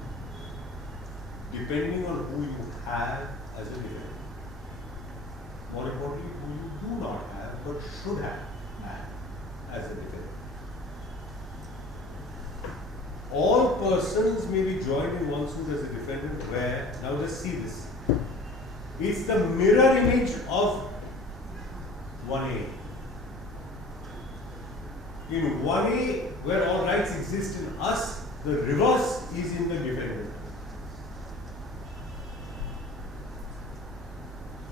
depending on who you have as a defendant. More importantly, who you do not have but should have had as a defendant. all persons may be joined in one suit as a defendant where, now just see this, it's the mirror image of 1A. In 1A, where all rights exist in us, the reverse is in the defendant.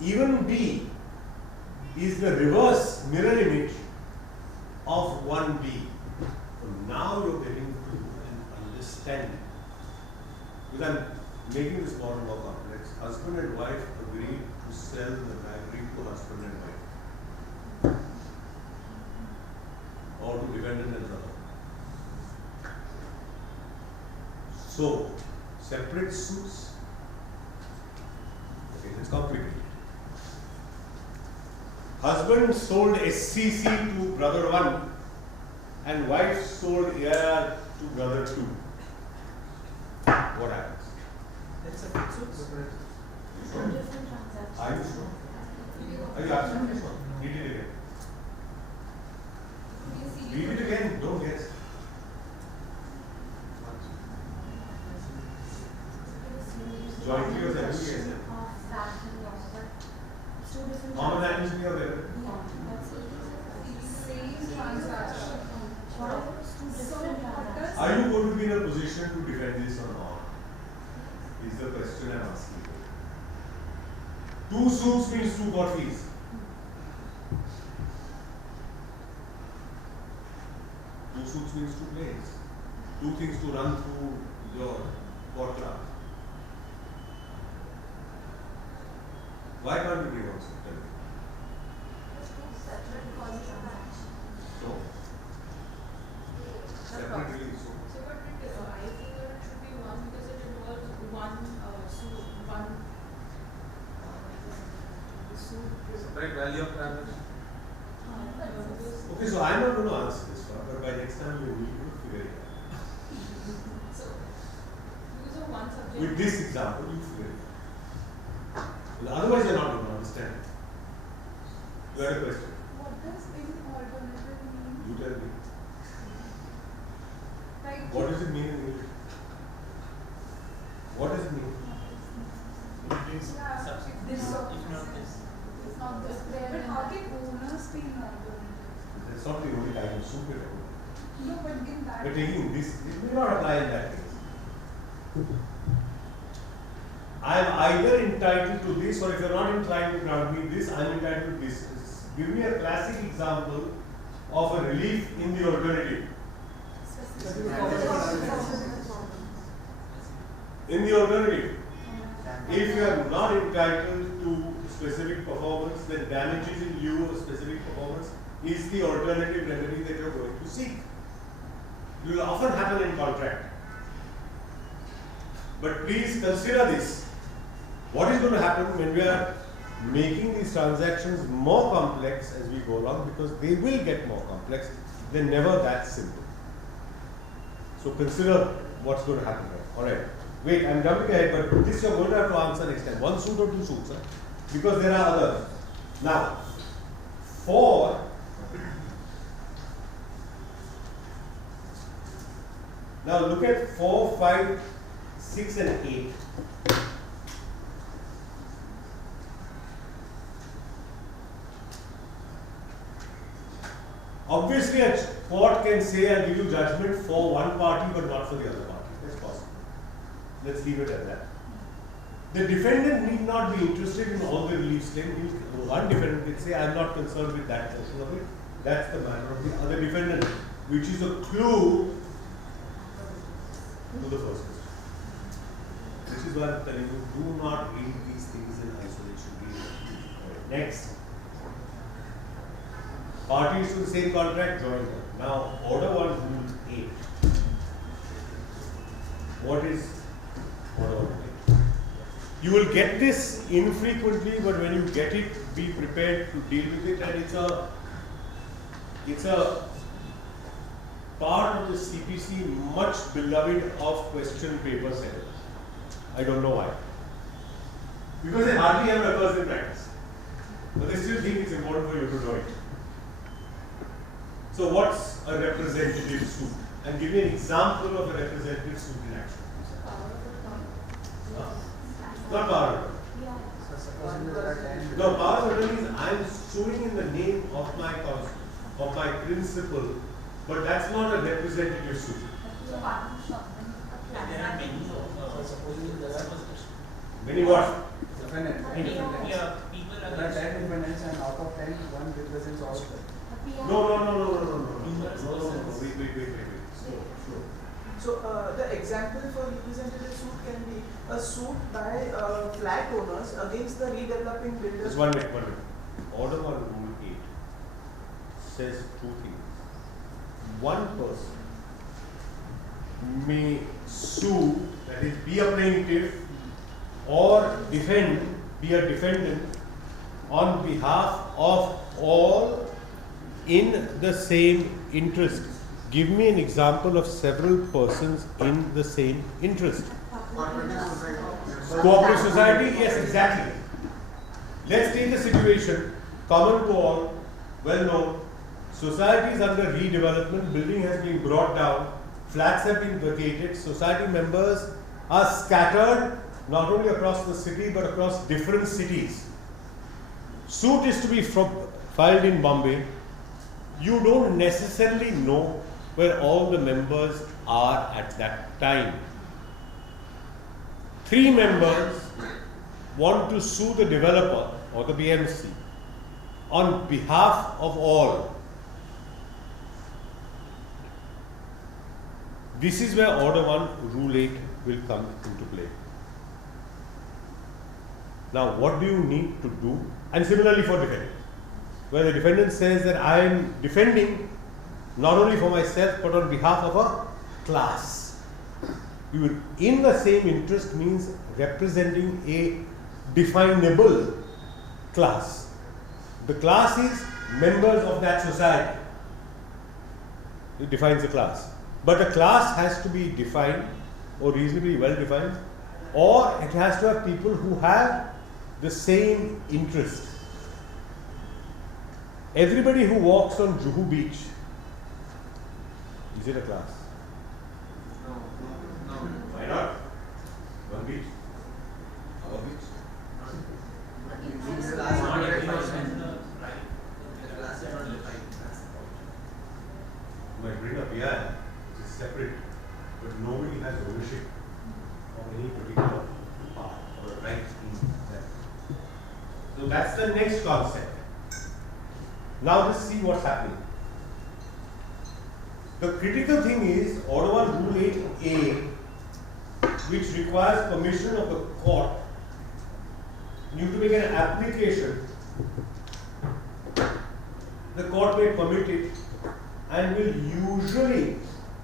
Even B is the reverse mirror image of 1B. So now you're getting to an understanding. Because I'm making this model more complex. Husband and wife agreed to sell the library to husband and wife. Or to defendant and brother. So, separate suits. Okay, it's complicated. Husband sold SCC to brother 1 and wife sold AR to brother 2. What happens? That's a good suits. Two different transactions. Are you sure? Are you absolutely sure? Read it again. Read it again, don't guess. Jointly or separately? Common language be available. Same transaction. Are you going to be in a position to defend this or not? Is the question I'm asking. Two suits means two parties. Two suits means two planes. Two things to run through your court clerk. Why can't you bring one suit? Tell me. Separate cause transaction. So, separately so. So, but I feel that it should be one because it involves one suit, one suit. Separate value of transaction. Okay, so I'm not going to answer this one, but by next time you will figure it out. So, because of one subject. With this example, you figure it out. Otherwise, you're not going to understand it. You had a question? What does in alternative mean? You tell me. Like What does it mean in English? What does it mean? yeah, this it's not this there. But how can owners be in alternative? That's not the only kind of suit you're talking about. No, but in that But taking this, it may not apply in that case. I am either entitled to this, or if you're not inclined to grant me this, I am entitled to this. Give me a classic example of a relief in the alternative. In the alternative, if you are not entitled to specific performance, then damages in lieu of specific performance is the alternative remedy that you are going to seek. It will often happen in contract. But please consider this. What is going to happen when we are making these transactions more complex as we go along, because they will get more complex, they're never that simple. So consider what's going to happen here. Alright, wait, I'm jumping ahead, but this you're going to have to answer next time. One suit or two suits, huh? Because there are others. Now, now look at 4, 5, 6 and 8. Obviously, a court can say, I'll give you judgment for one party but not for the other party. That's possible. Let's leave it at that. The defendant need not be interested in all the relief claims. One defendant can say, I'm not concerned with that portion of it. That's the matter of the other defendant, which is a clue to the first question. This is why I'm telling you, do not read these things in isolation. Next. Parties to the same contract join. Now, order 1, rule 8. What is order 1? You will get this infrequently, but when you get it, be prepared to deal with it, and it's a part of the CPC much beloved of question paper sellers. I don't know why. Because they hardly ever occurs in practice. But they still think it's important for you to know it. So what's a representative suit? and give me an example of a representative suit in action. Not power of attorney. So supposing there are 10. No, power of attorney is I am suing in the name of my principal, but that's not a representative suit. There are many. Supposing there are Many what? defendants. People There are 10 defendants and out of 10, one represents all of them. No. Wait. Slow. So the example for representative suit can be a suit by flat owners against the redeveloping builders. Just one minute. Order 1 Rule 8 says two things. One person may sue, that is, be a plaintiff or be a defendant on behalf of all in the same interest. Give me an example of several persons in the same interest. Cooperative society? Yes, exactly. Let's take a situation common to all, well known. Society is under redevelopment, building has been brought down, flats have been vacated, society members are scattered not only across the city but across different cities. Suit is to be filed in Bombay. You don't necessarily know where all the members are at that time. 3 members want to sue the developer or the BMC on behalf of all. This is where Order 1 Rule 8 will come into play. Now, what do you need to do? And similarly for defendant, where the defendant says that I am defending not only for myself but on behalf of a class. You will, in the same interest means representing a definable class. The class is members of that society. It defines a class. But a class has to be defined or reasonably well defined, or it has to have people who have the same interest. Everybody who walks on Juhu Beach, is it a class? No. Why not? One beach. Our beach. You might bring a PI, which is separate, but nobody has ownership of any particular part or right in that. So that's the next concept. Now let's see what's happening. The critical thing is Order 1 Rule 8A, which requires permission of the court. You have to make an application. The court may permit it and will usually,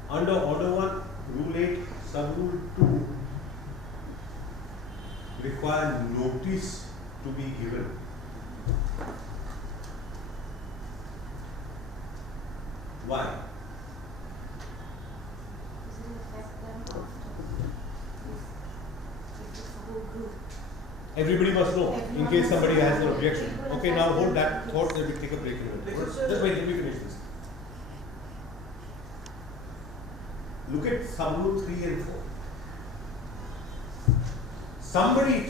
under Order 1 Rule 8 Sub-Rule 2, require notice to be given. Why? Everybody must know, in case somebody has an objection. Okay, now hold that thought, let me take a break in a minute. Just wait, let me finish this. Look at Sub-Rule 3 and 4.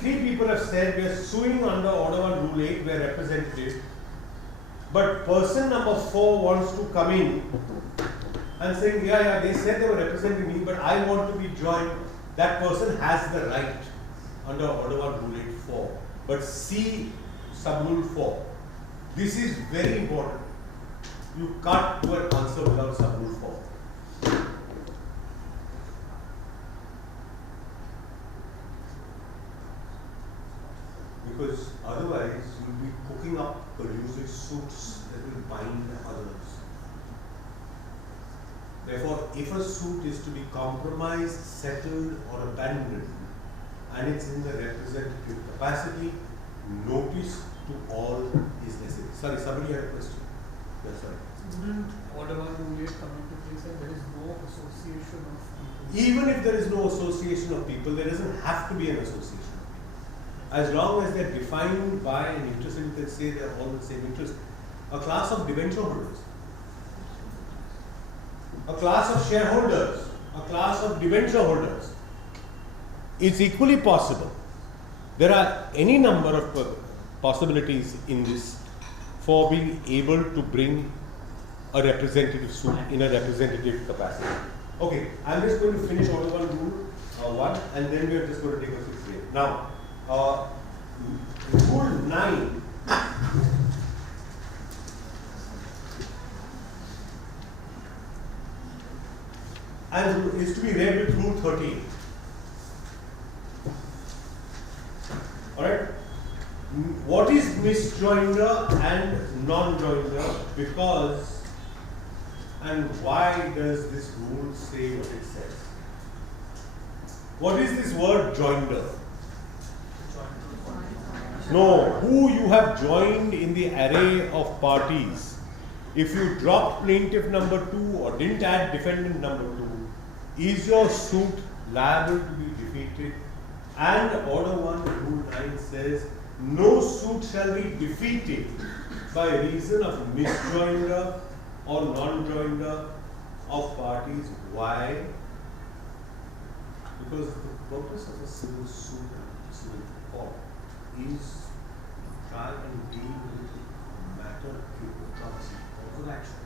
Three people have said we are suing under Order 1 Rule 8, we are representative, but person number 4 wants to come in and saying, yeah, they said they were representing me, but I want to be joined. That person has the right under Order 1 Rule 8(4). But see Sub-Rule 4. This is very important. You can't do an answer without Sub-Rule 4. Because otherwise you will be cooking up collusive suits that will bind others. Therefore, if a suit is to be compromised, settled or abandoned, and it's in the representative capacity, notice to all is necessary. Sorry, somebody had a question. Yes, sorry. Wouldn't Order 1 Rule 8 come into place and there is no association of people? Even if there is no association of people, there doesn't have to be an association of people. As long as they are defined by an interest, and you can say they are all the same interest. A class of debenture holders. a class of shareholders, a class of debenture holders. It's equally possible. There are any number of possibilities in this for being able to bring a representative suit in a representative capacity. Okay, I'm just going to finish order one rule 1 and then we are just going to take a 6th grade. Now, rule 9 and is to be read with rule 13. Alright? What is misjoinder and non-joinder? Because and why does this rule say what it says? What is this word joinder? No, who you have joined in the array of parties. If you dropped plaintiff number 2 or didn't add defendant number 2, is your suit liable to be defeated? And order 1 rule 9 says no suit shall be defeated by reason of misjoinder or non-joinder of parties. Why? Because the purpose of a civil suit, civil court, is to try and deal with a matter of controversy, cause of action.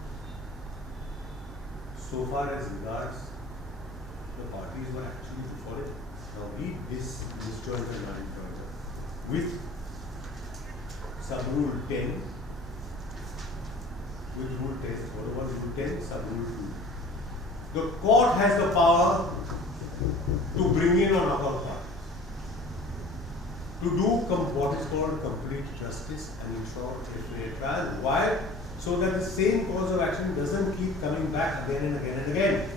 So far as regards the parties were actually before it. Now read this misjoinder and non-joinder with sub-rule 10, with rule 10, whatever rule 10, sub-rule 2. The court has the power to bring in or knock out parties, to do what is called complete justice and ensure a fair trial. Why? So that the same cause of action doesn't keep coming back again and again and again.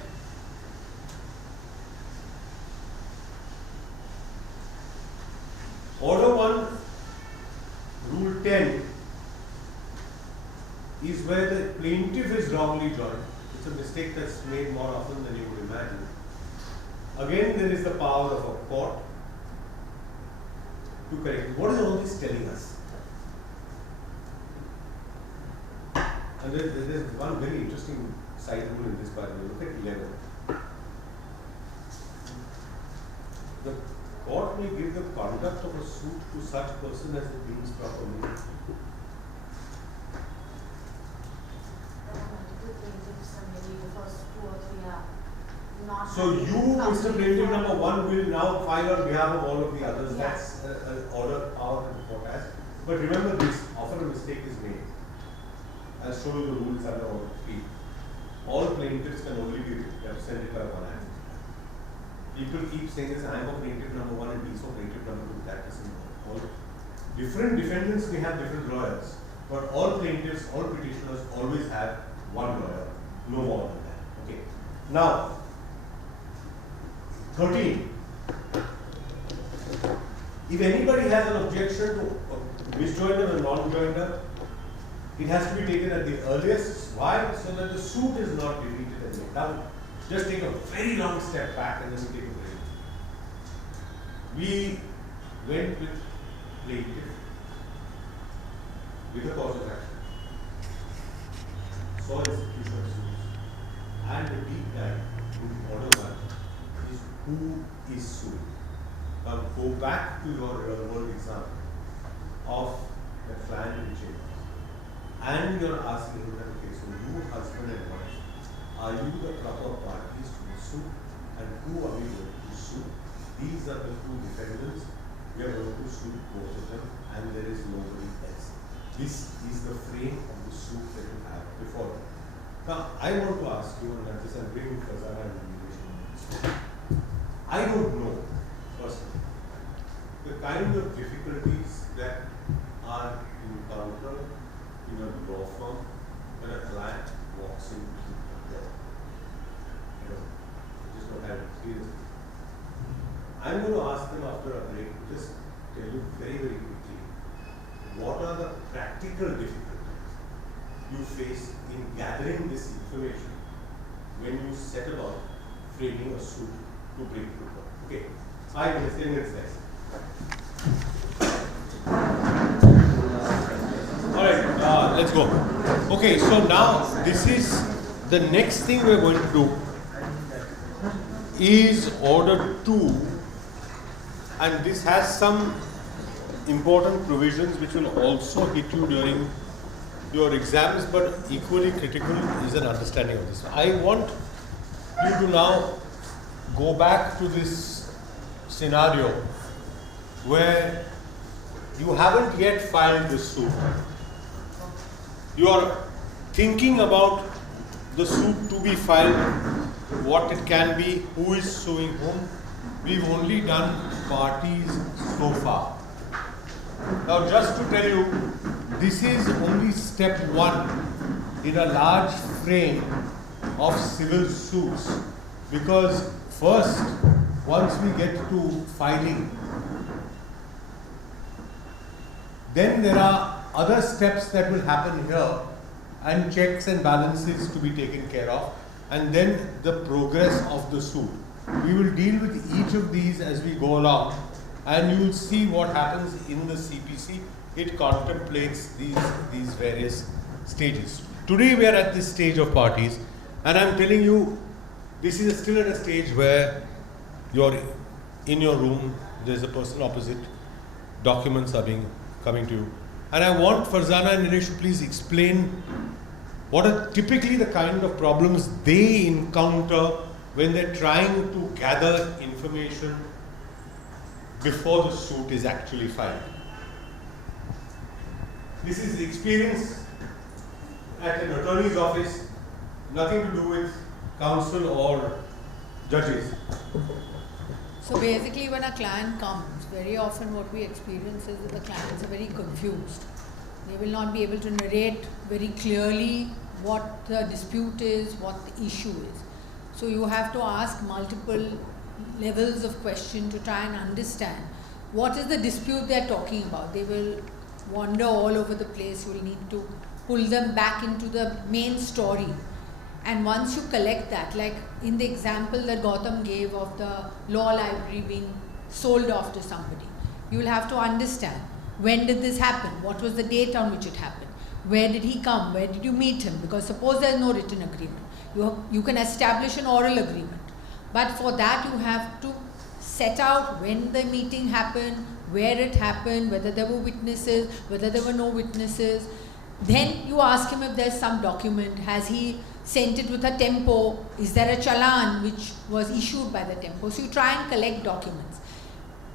Order 1, rule 10 is where the plaintiff is wrongly joined. It's a mistake that's made more often than you would imagine. Again, there is the power of a court to correct it. What is all this telling us? And there's one very interesting side rule in this, by the way. Look at 11. The court may give the conduct of a suit to such person as it deems proper. So you, Mr. Plaintiff number 1, will now file on behalf of all of the others. That's an order power that the court has. But remember this, often a mistake is made. I'll show you the rules under order 3. All plaintiffs can only be represented by one advocate. People keep saying this, I am a plaintiff number 1 and he is a plaintiff number 2. That doesn't work. All different defendants may have different lawyers, but all plaintiffs, all petitioners always have one lawyer, no more than that. Okay. Now, 13. If anybody has an objection to misjoinder and non-joinder, it has to be taken at the earliest. Why? So that the suit is not defeated and made down. Just take a very long step back and then we take a break. We went with plaintiff with a cause of action, saw execution of suits, and the deep dive into order 1 is who is suing. Now go back to your real world example of the client in chambers, and you're asking him, okay, so you, husband and wife, are you the proper parties to the suit, and who are we going to sue? These are the 2 defendants. We are going to sue both of them, and there is nobody else. This is the frame of the suit that you have before you. Now, I want to ask you, and this I'm bringing Fazana and Relation. I don't know, personally, the kind of difficulties that are encountered in a law firm when a client walks into the door. I just don't have experience. I'm going to ask them after a break to just tell you very, very quickly what are the practical difficulties you face in gathering this information when you set about framing a suit to bring to court. Okay, 5 minutes, 10 minutes less. Alright, let's go. Okay, so now this is the next thing we're going to do is order 2, and this has some important provisions which will also hit you during your exams, but equally critical is an understanding of this. I want you to now go back to this scenario where you haven't yet filed the suit. You are thinking about the suit to be filed, what it can be, who is suing whom. We've only done parties so far. Now, just to tell you, this is only step 1 in a large frame of civil suits, because first, once we get to filing, then there are other steps that will happen here and checks and balances to be taken care of, and then the progress of the suit. We will deal with each of these as we go along, and you will see what happens in the CPC. It contemplates these various stages. Today we are at this stage of parties, and I'm telling you, this is still at a stage where you're in your room, there's a person opposite, documents are coming to you. And I want Farzana and Nilesh to please explain what are typically the kind of problems they encounter when they're trying to gather information before the suit is actually filed. This is the experience at an attorney's office, nothing to do with counsel or judges. So basically, when a client comes, very often what we experience is that the clients are very confused. They will not be able to narrate very clearly what the dispute is, what the issue is. So you have to ask multiple levels of question to try and understand what is the dispute they are talking about. They will wander all over the place. You will need to pull them back into the main story. And once you collect that, like in the example that Gautam gave of the law library being sold off to somebody, you will have to understand, when did this happen? What was the date on which it happened? Where did he come? Where did you meet him? Because suppose there is no written agreement. You can establish an oral agreement. But for that you have to set out when the meeting happened, where it happened, whether there were witnesses, whether there were no witnesses. Then you ask him if there's some document. Has he sent it with a tempo? Is there a challan which was issued by the tempo? So you try and collect documents.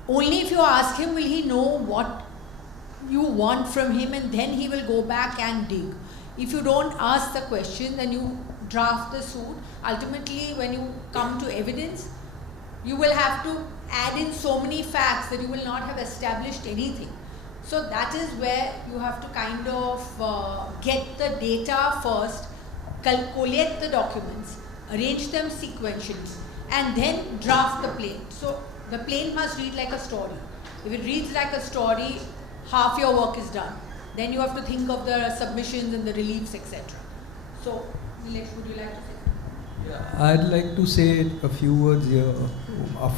Only if you ask him will he know what you want from him, and then he will go back and dig. If you don't ask the question, then you draft the suit. Ultimately, when you come to evidence, you will have to add in so many facts that you will not have established anything. So that is where you have to kind of get the data first, collect the documents, arrange them sequentially, and then draft the plaint. So the plaint must read like a story. If it reads like a story, half your work is done. Then you have to think of the submissions and the reliefs, etc. So, Nilesh, would you like to say? Yeah, I'd like to say a few words here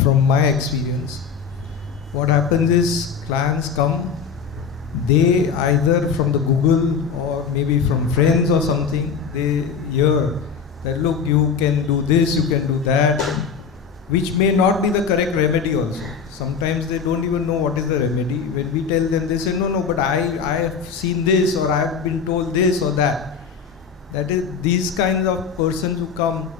from my experience. What happens is clients come, they either from the Google or maybe from friends or something, they hear that look, you can do this, you can do that, which may not be the correct remedy also. Sometimes they don't even know what is the remedy. When we tell them, they say, no, but I have seen this, or I have been told this or that. That is, these kinds of persons who come,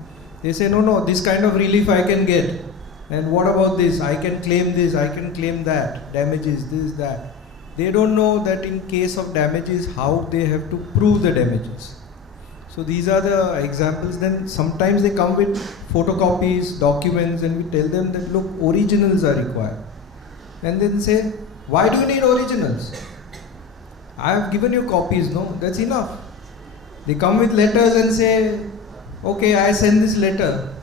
they say, no, this kind of relief I can get. And what about this? I can claim this, I can claim that, damages, this, that. They don't know that in case of damages, how they have to prove the damages. So these are the examples. Then sometimes they come with photocopies, documents, and we tell them that look, originals are required. And then say, why do you need originals? I have given you copies, no, that's enough. They come with letters and say, okay, I send this letter.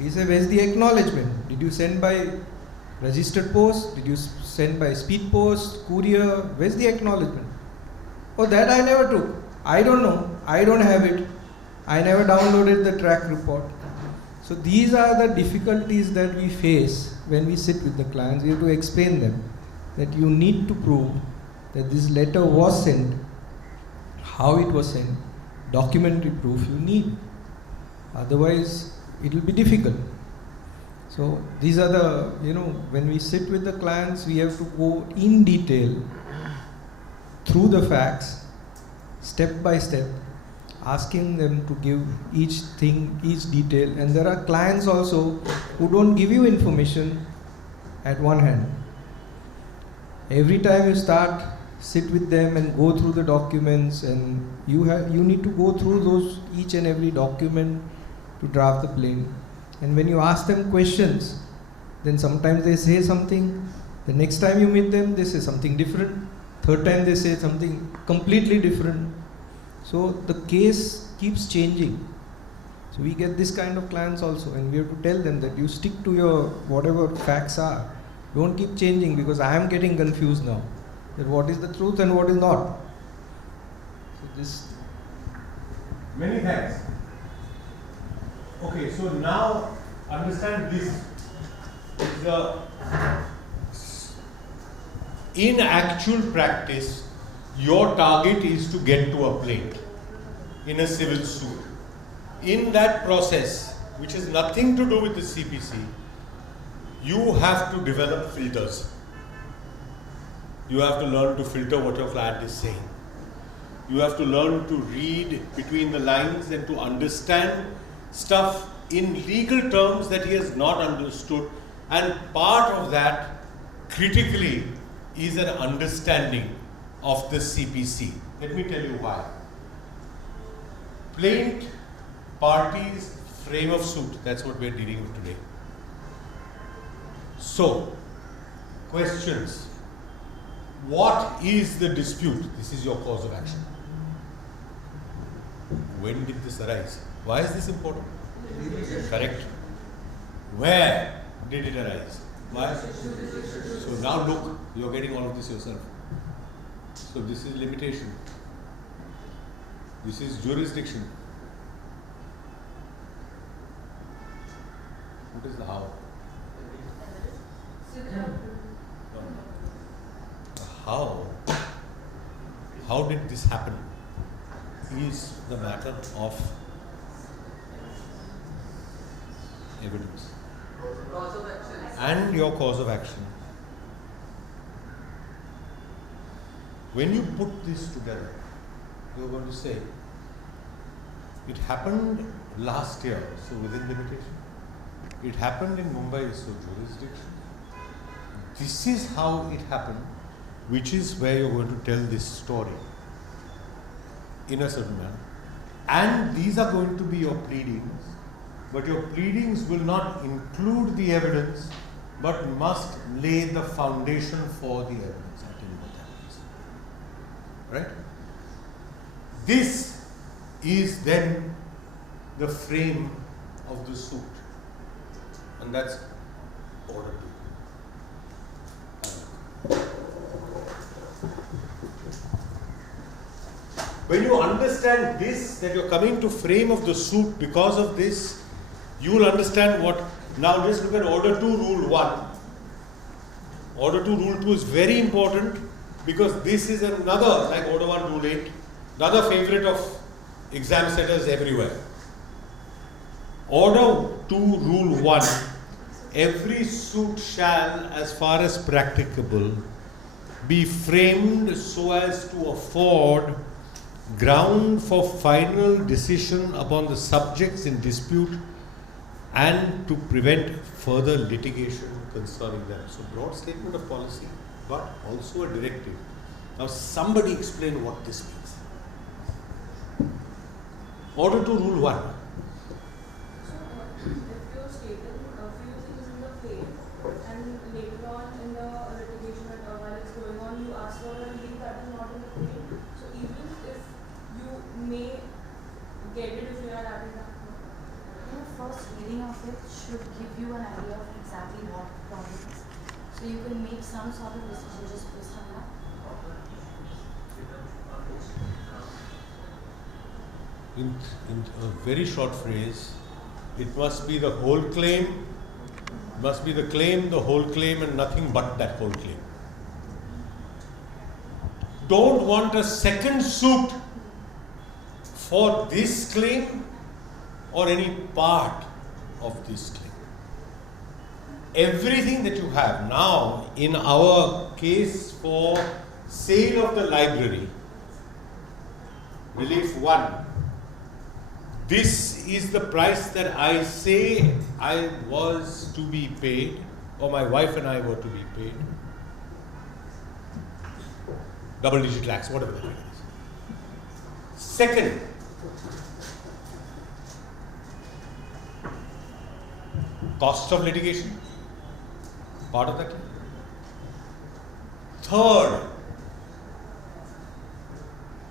We say, where's the acknowledgement? Did you send by registered post? Did you send by speed post, courier? Where's the acknowledgement? Oh, that I never took. I don't know. I don't have it. I never downloaded the track report. So these are the difficulties that we face when we sit with the clients. We have to explain them that you need to prove that this letter was sent, how it was sent, documentary proof you need. Otherwise, it will be difficult. So these are the, when we sit with the clients, we have to go in detail through the facts, step by step, asking them to give each thing, each detail. And there are clients also who don't give you information at one hand. Every time you sit with them and go through the documents, and you need to go through those each and every document to draft the plan. And when you ask them questions, then sometimes they say something, the next time you meet them they say something different, third time they say something completely different. So the case keeps changing. So we get this kind of clients also, and we have to tell them that you stick to your whatever facts are. Don't keep changing, because I am getting confused now that what is the truth and what is not. So this. Many thanks. Okay, so now understand this. In actual practice, your target is to get to a plaint in a civil suit. In that process, which has nothing to do with the CPC, you have to develop filters. You have to learn to filter what your client is saying. You have to learn to read between the lines and to understand stuff in legal terms that he has not understood. And part of that, critically, is an understanding of the CPC. Let me tell you why. Plaint, parties, frame of suit. That's what we're dealing with today. So, questions. What is the dispute? This is your cause of action. When did this arise? Why is this important? Correct. Where did it arise? Why? So now look, you're getting all of this yourself. So this is limitation. This is jurisdiction. What is the how? How did this happen is the matter of evidence and your cause of action. When you put this together, you're going to say, it happened last year, so within limitation. It happened in Mumbai, so jurisdiction. This is how it happened, which is where you're going to tell this story in a certain manner. And these are going to be your pleadings, but your pleadings will not include the evidence, but must lay the foundation for the evidence. I'll tell you what that means. Right? This is then the frame of the suit, and that's order 2. When you understand this, that you're coming to frame of the suit because of this, you will understand what. Now just look at order 2 rule 1. Order 2 rule 2 is very important, because this is another, like order 1 rule 8, another favorite of exam setters everywhere. Order 2 rule 1, every suit shall, as far as practicable, be framed so as to afford ground for final decision upon the subjects in dispute and to prevent further litigation concerning them. So broad statement of policy, but also a directive. Now somebody explain what this means. Order 2 rule 1. So, if you're stating a few things in the claim, and later on in the litigation while it's going on, you ask for a relief that is not in the claim. So, even if you may get it if you are adding that. First reading of it should give you an idea of exactly what problem is. So you can make some sort of decision just based on that. In a very short phrase, it must be the whole claim, must be the claim, the whole claim, and nothing but that whole claim. Don't want a second suit for this claim or any part of this claim. Everything that you have now in our case for sale of the library, relief 1, this is the price that I say I was to be paid, or my wife and I were to be paid. Double-digit lakhs, whatever that is. Second, cost of litigation, part of that. Third,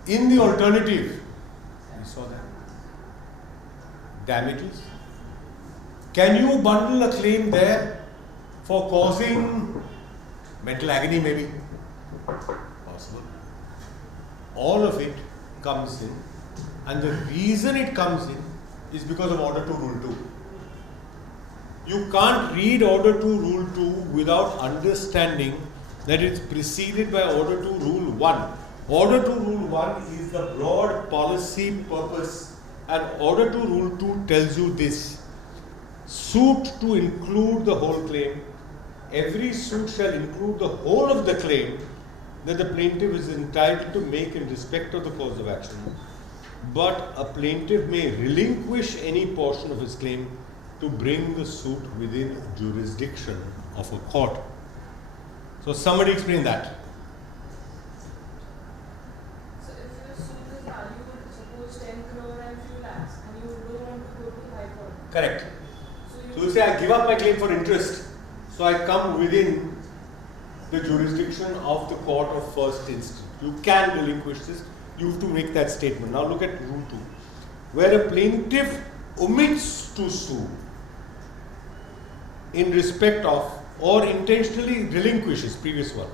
in the alternative, I saw that, damages. Can you bundle a claim there for causing mental agony maybe? Possible. All of it comes in, and the reason it comes in is because of Order 2, Rule 2. You can't read Order 2, Rule 2 without understanding that it's preceded by Order 2, Rule 1. Order 2, Rule 1 is the broad policy purpose, and Order 2, Rule 2 tells you this. Suit to include the whole claim. Every suit shall include the whole of the claim that the plaintiff is entitled to make in respect of the cause of action. But a plaintiff may relinquish any portion of his claim to bring the suit within jurisdiction of a court. So somebody explain that. So if your suit is valued, suppose 10 crore and few lakhs, and you don't want to go to High Court. Correct. So So you say, I give up my claim for interest, so I come within the jurisdiction of the court of first instance. You can relinquish this, you have to make that statement. Now look at Rule 2. Where a plaintiff omits to sue in respect of or intentionally relinquishes, previous one,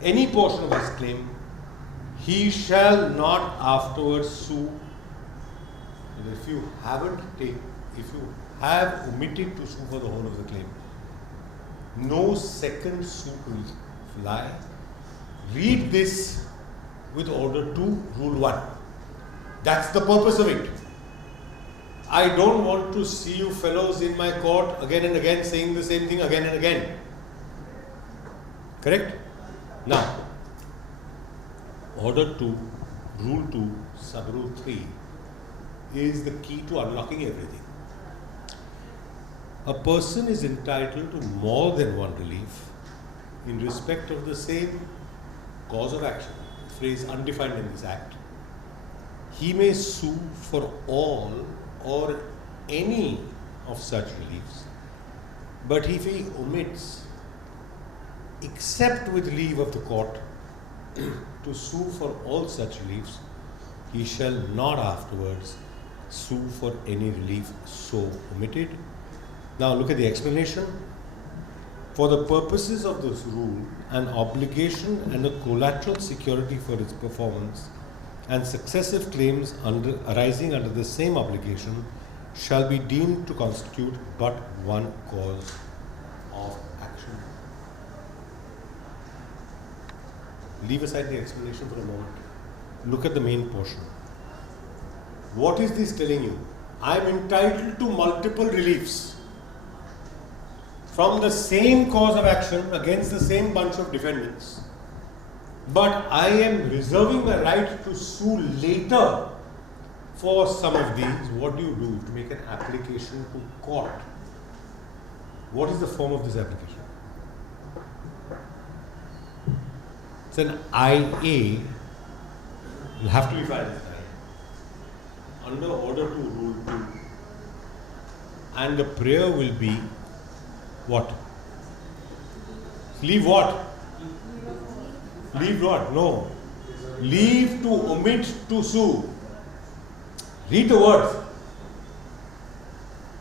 any portion of his claim, he shall not afterwards sue. And if you have omitted to sue for the whole of the claim, no second suit will fly. Read this with Order 2, Rule 1. That's the purpose of it. I don't want to see you fellows in my court again and again saying the same thing again and again. Correct? Now, Order 2, Rule 2, Sub-Rule 3 is the key to unlocking everything. A person is entitled to more than one relief in respect of the same cause of action, phrase undefined in this Act. He may sue for all or any of such reliefs, but if he omits, except with leave of the court, to sue for all such reliefs, he shall not afterwards sue for any relief so omitted. Now look at the explanation. For the purposes of this rule, an obligation and a collateral security for its performance and successive claims arising under the same obligation shall be deemed to constitute but one cause of action. Leave aside the explanation for a moment. Look at the main portion. What is this telling you? I am entitled to multiple reliefs from the same cause of action against the same bunch of defendants. But I am reserving my right to sue later for some of these. What do you do to make an application to court? What is the form of this application? It's an IA. Will have to be filed as IA under Order 2, Rule 2. And the prayer will be what? Leave what? Leave what? No. Leave to omit to sue. Read the words.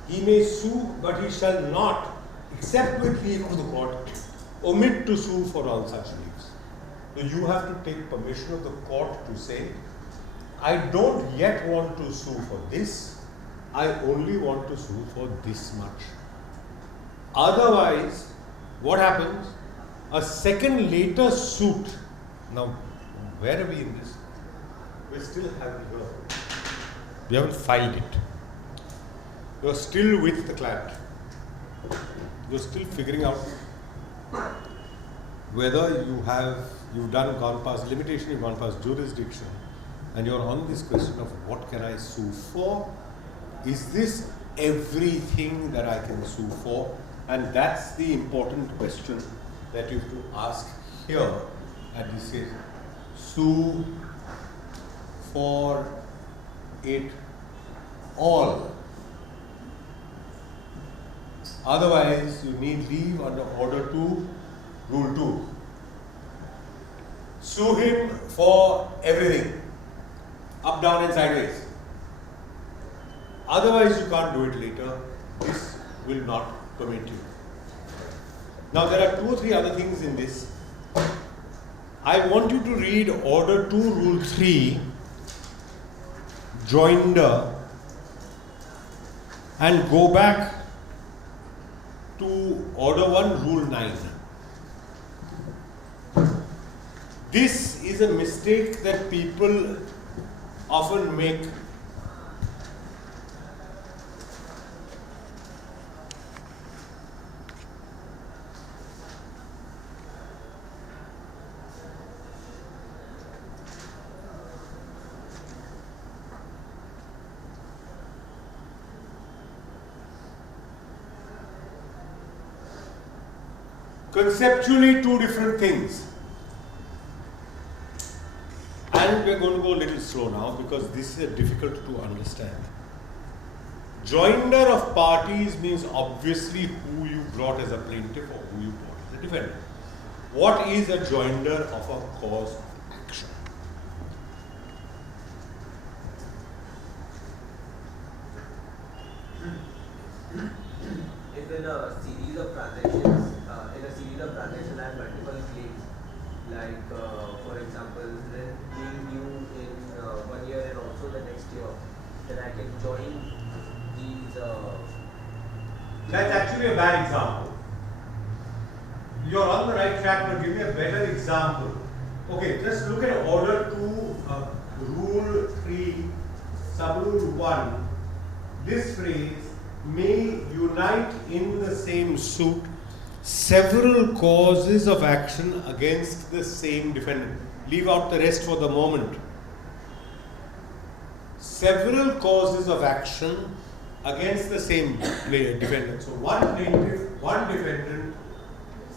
He may sue, but he shall not, except with leave of the court, omit to sue for all such leaves. So you have to take permission of the court to say, I don't yet want to sue for this, I only want to sue for this much. Otherwise, what happens? A second later suit. Now, where are we in this? We still haven't heard. We haven't filed it. you're still with the client. You're still figuring out whether you've gone past limitation, you've gone past jurisdiction, and you're on this question of what can I sue for? Is this everything that I can sue for? And that's the important question that you have to ask here at this stage. Sue for it all. Otherwise, you need leave under order 2, rule 2. Sue him for everything, up, down and sideways. Otherwise, you can't do it later. This will not permit you. Now, there are 2 or 3 other things in this. I want you to read order 2, rule 3, joinder, and go back to order 1, rule 9. This is a mistake that people often make. Conceptually, 2 different things. And we're going to go a little slow now because this is difficult to understand. Joinder of parties means obviously who you brought as a plaintiff or who you brought as a defendant. What is a joinder of a cause of action? If in a series of transactions, I have multiple claims, like for example, rent being due in 1 year and also the next year, then I can join these. That's actually a bad example. You're on the right track, but give me a better example. Okay, just look at order 2, rule 3, subrule 1. This phrase may unite in the same suit several causes of action against the same defendant. Leave out the rest for the moment. Several causes of action against the same defendant. So one plaintiff, one defendant,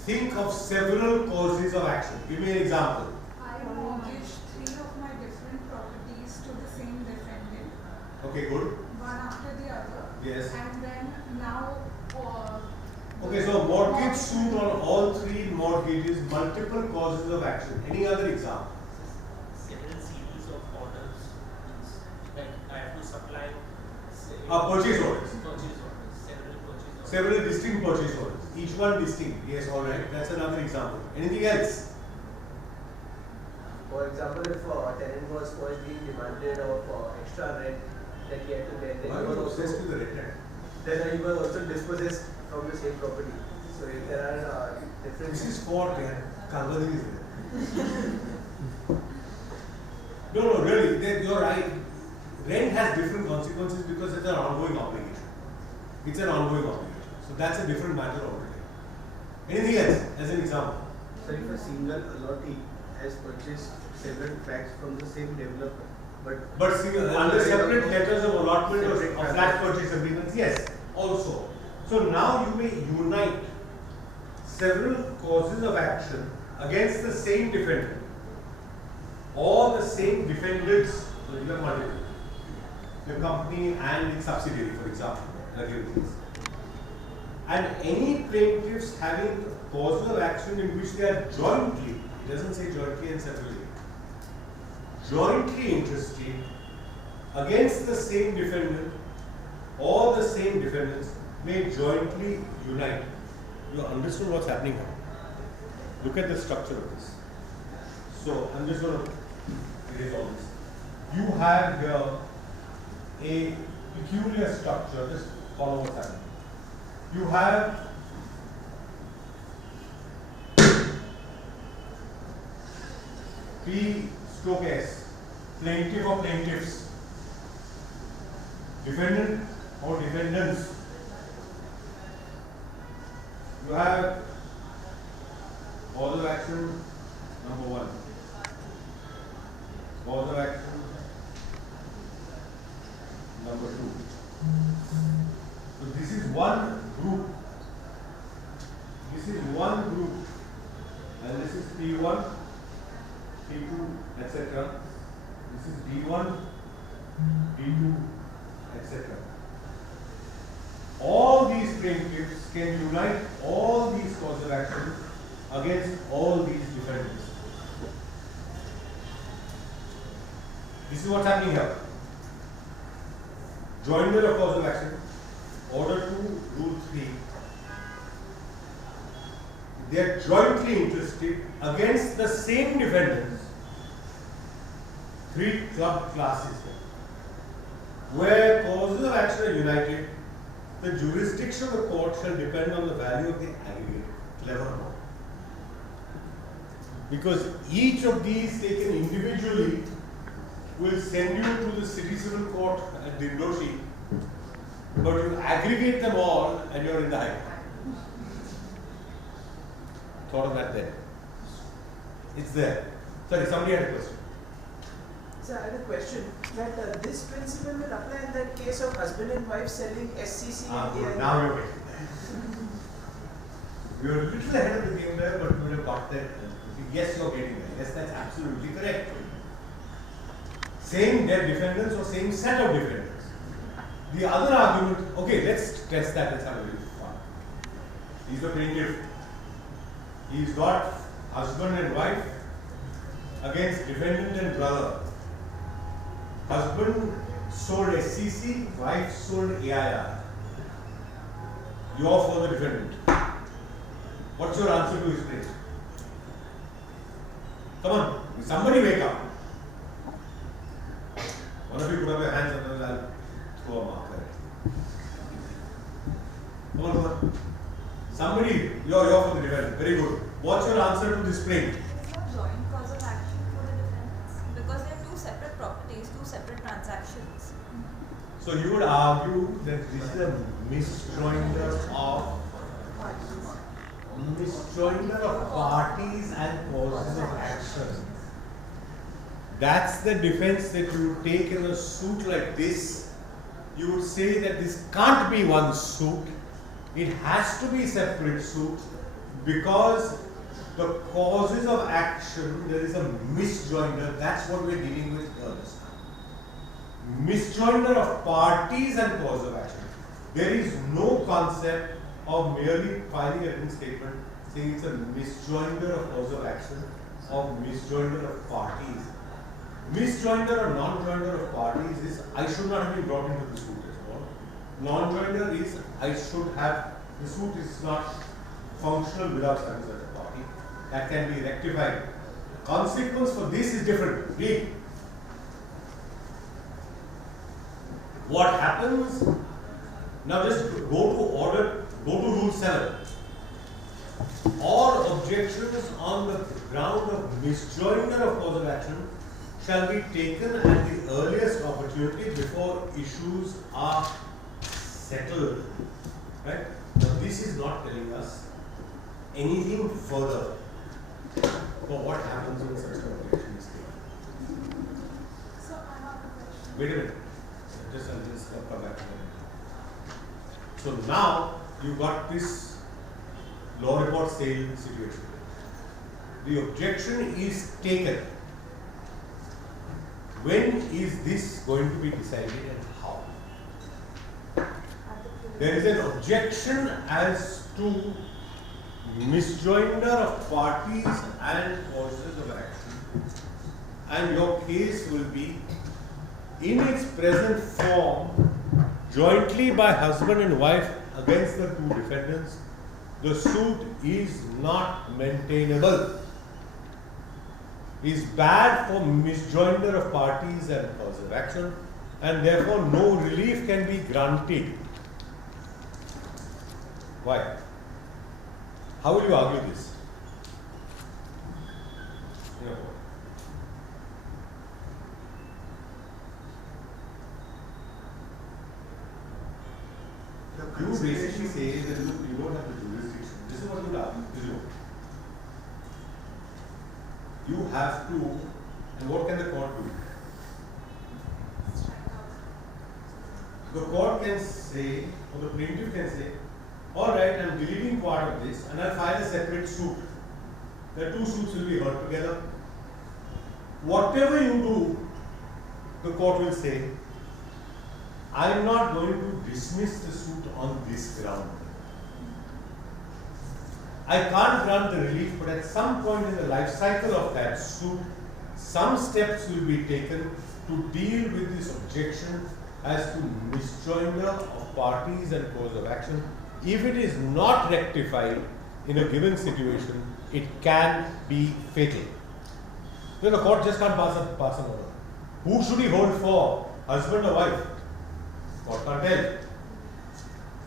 think of several causes of action. Give me an example. I mortgaged 3 of my different properties to the same defendant. Okay, good. One after the other. Yes. And then now. Okay, so mortgage suit on all 3 mortgages, multiple causes of action. Any other example? Several series of orders that I have to supply. Purchase orders. Purchase orders. Several purchase orders. Several distinct purchase orders. Each one distinct. Yes, all right. That's another example. Anything else? For example, if a tenant was first being demanded of extra rent that he had to pay, then he was also dispossessed from the same property. So if there are different. This is for Kalvari. No, really, you're right. Rent has different consequences because it's an ongoing obligation. It's an ongoing obligation. So that's a different matter altogether. Anything else as an example? So if a single allottee has purchased several tracts from the same developer, but single, under separate letters of allotment or flat purchase agreements, yes, also. So now you may unite several causes of action against the same defendant or the same defendants. So you have multiple. The company and its subsidiary, for example, and any plaintiffs having causes of action in which they are jointly, it doesn't say jointly and separately, jointly interested against the same defendant or the same defendants may jointly unite. You understood what's happening now? Look at the structure of this. So I'm just going to erase all this. You have here a peculiar structure. Just follow what's happening. You have P/S, plaintiff or plaintiffs, defendant or defendants, you have cause of action number 1, cause of action number 2. So this is one group. This is one group, and this is P1, P2, etc. This is D1, D2, etc. All these plaintiffs can unite all these causes of action against all these defendants. This is what's happening here. Joinder of cause of action, order 2, rule 3. They are jointly interested against the same defendants, 3 club classes. Where causes of action are united, the jurisdiction of the court shall depend on the value of the aggregate. Clever or not? Because each of these taken individually will send you to the city civil court at Dindoshi, but you aggregate them all and you're in the High Court. Thought of that there? It's there. Sorry, somebody had a question. So I had a question that this principle will apply in the case of husband and wife selling SCC and AI. Now you're getting there. We were a little ahead of the game there, but we would have got there. Yes, you're getting there. Yes, that's absolutely correct. Same defendants or same set of defendants. The other argument, okay, let's test that. Let's have a little fun. He's the plaintiff. He's got husband and wife against defendant and brother. Husband sold SCC, wife sold AIR. You're for the defendant. What's your answer to his claim? Come on, somebody wake up. One of you put up your hands and then I'll throw a marker. Come on. Somebody, you're for the defendant. Very good. What's your answer to this claim? There is no joint cause of action for the defendants because they are two separate properties, two separate transactions. So you would argue that this is a misjoinder of parties and causes of action. That's the defense that you would take in a suit like this. You would say that this can't be one suit. It has to be separate suit because the causes of action, there is a misjoinder. That's what we're dealing with here this time. Misjoinder of parties and cause of action. There is no concept of merely filing a written statement saying it's a misjoinder of cause of action or misjoinder of parties. Misjoinder or non-joinder of parties is I should not have been brought into the suit as well. Non-joinder is I should have, the suit is not functional without having such a party. That can be rectified. Consequence for this is different. Read. What happens? Now just go to rule 7. All objections on the ground of misjoinder of cause of action shall be taken at the earliest opportunity before issues are settled. Right? Now this is not telling us anything further for what happens when such an objection is taken. So I have a question. Wait a minute. I'll just come back to that. So now you got this law report sale situation. The objection is taken. When is this going to be decided and how? There is an objection as to misjoinder of parties and causes of action, and your case will be in its present form jointly by husband and wife against the two defendants. The suit is not maintainable, is bad for misjoinder of parties and cause of action, and therefore no relief can be granted. Why? How will you argue this? You basically say that look, you don't have the jurisdiction. This is what you argue. You have to, and what can the court do? The court can say, or the plaintiff can say, all right, I'm deleting part of this and I'll file a separate suit. The two suits will be heard together. Whatever you do, the court will say, I'm not going to dismiss the suit on this ground. I can't grant the relief, but at some point in the life cycle of that suit, some steps will be taken to deal with this objection as to misjoinder of parties and cause of action. If it is not rectified in a given situation, it can be fatal. So the court just can't pass an order. Who should he hold for? Husband or wife? Court can't tell.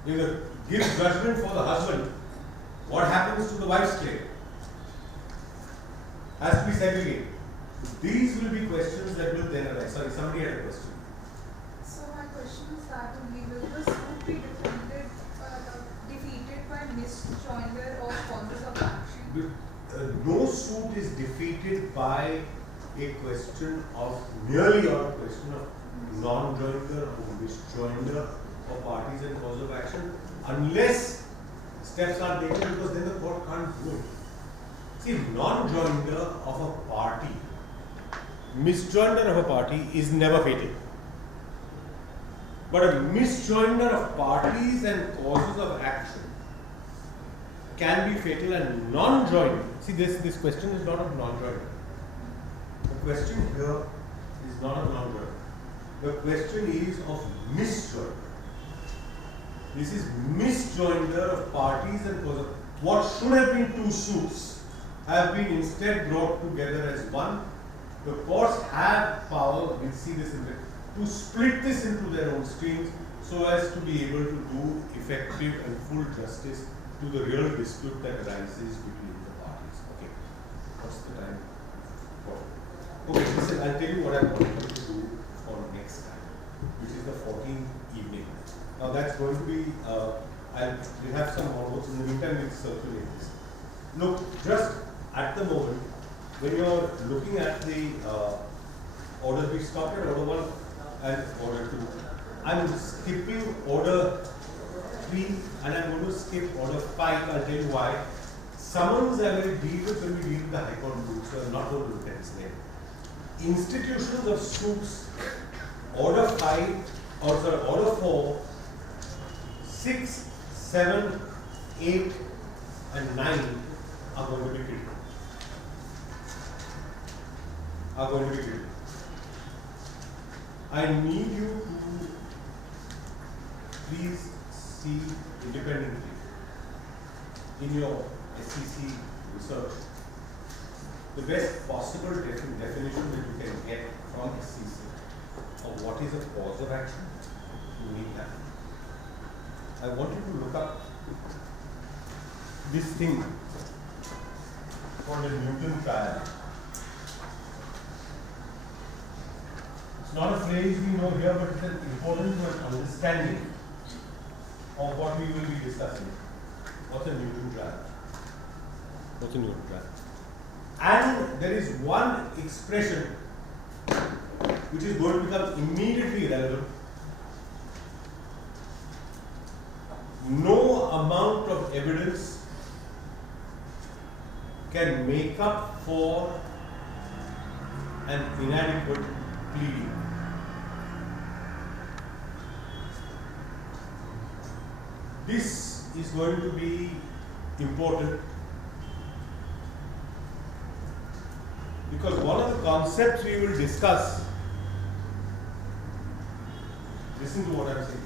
If it gives judgment for the husband, what happens to the wife's claim? Has to be segregated. These will be questions that will then arise. Sorry, somebody had a question. So my question is that only, will the suit be defeated by misjoinder or causes of action? No suit is defeated by a question of merely or a question of non-joinder or misjoinder of parties and cause of action unless steps are taken, because then the court can't do it. See, non-joinder of a party, misjoinder of a party is never fatal. But a misjoinder of parties and causes of action can be fatal, and non-joinder. See, this question is not of non-joinder. The question here is not of non-joinder. The question is of misjoinder. This is misjoinder of parties and causes. What should have been two suits have been instead brought together as one. The courts have power, we'll see this in the, to split this into their own streams so as to be able to do effective and full justice to the real dispute that arises between the parties. Okay, what's the time? Okay, listen, I'll tell you what I want you to do for next time, which is the 14th evening. Now that's going to be, we'll have some more notes. In the meantime, we'll circulate this. Look, just at the moment, when you're looking at the orders, we stopped at order 1 and order 2. I'm skipping order 3 and I'm going to skip order 5. I'll tell you why. Summons I will deal with when we deal with the High Court rules, so I'm not going to look at its name. Institutions of suits, order 5, or sorry, order 4, 6, 7, 8, and 9 are going to be critical. I need you to please see independently in your SEC research the best possible definition that you can get from SEC of what is a cause of action. You need that. I want you to look up this thing called a Newton triad. It's not a phrase we know here, but it's an important to an understanding of what we will be discussing. What's a Newton triad? What's a Newton triad? And there is one expression which is going to become immediately relevant. No amount of evidence can make up for an inadequate pleading. This is going to be important because one of the concepts we will discuss, listen to what I am saying.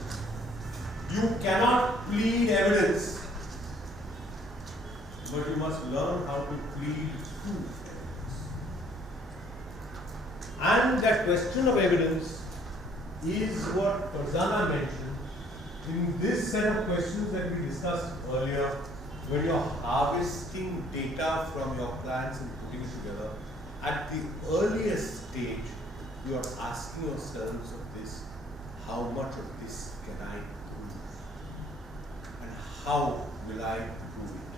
You cannot plead evidence, but you must learn how to plead proof evidence. And that question of evidence is what Farzana mentioned in this set of questions that we discussed earlier, where you are harvesting data from your clients and putting it together. At the earliest stage, you are asking yourselves of this, how much of this can I prove? how will I prove it?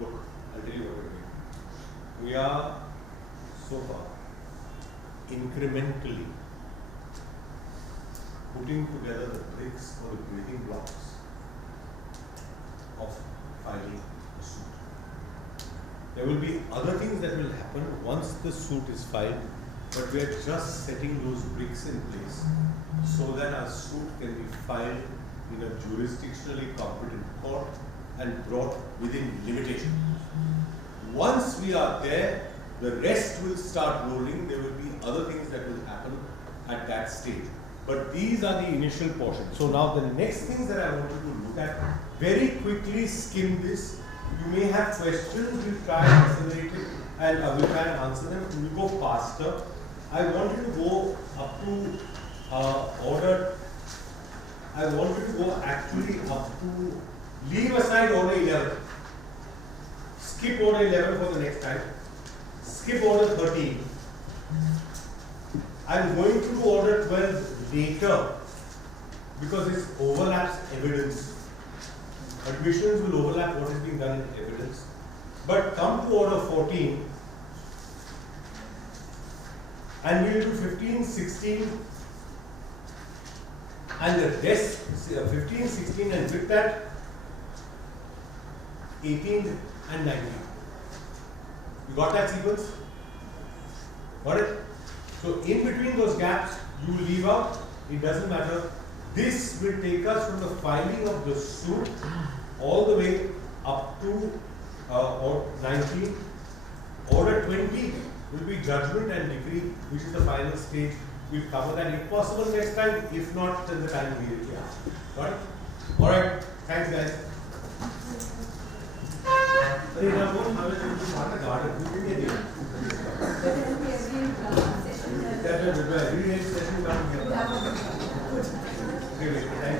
Look, I'll tell you what we're doing. We are so far incrementally putting together the bricks or the building blocks of filing a suit. There will be other things that will happen once the suit is filed, but we are just setting those bricks in place so that our suit can be filed in a jurisdictionally competent court and brought within limitation. Once we are there, the rest will start rolling. There will be other things that will happen at that stage. But these are the initial portions. So now the next things that I want you to look at, very quickly skim this. You may have questions, we'll try and accelerate it and we'll try and answer them. We'll go faster. I want you to go up to order. I want you to go actually up to, leave aside order 11. Skip order 11 for the next time. Skip order 13. I'm going to do order 12 later because this overlaps evidence. Admissions will overlap what is being done in evidence. But come to order 14 and we will do 15, 16 and the rest, 15, 16 and with that 18 and 19. You got that sequence? Got it? So in between those gaps, you leave out, it doesn't matter. This will take us from the filing of the suit all the way up to or 19. Order 20 will be judgment and decree, which is the final stage. We'll cover that if possible next time. If not, then the time we will. Got it? Alright, thanks guys. Thank you.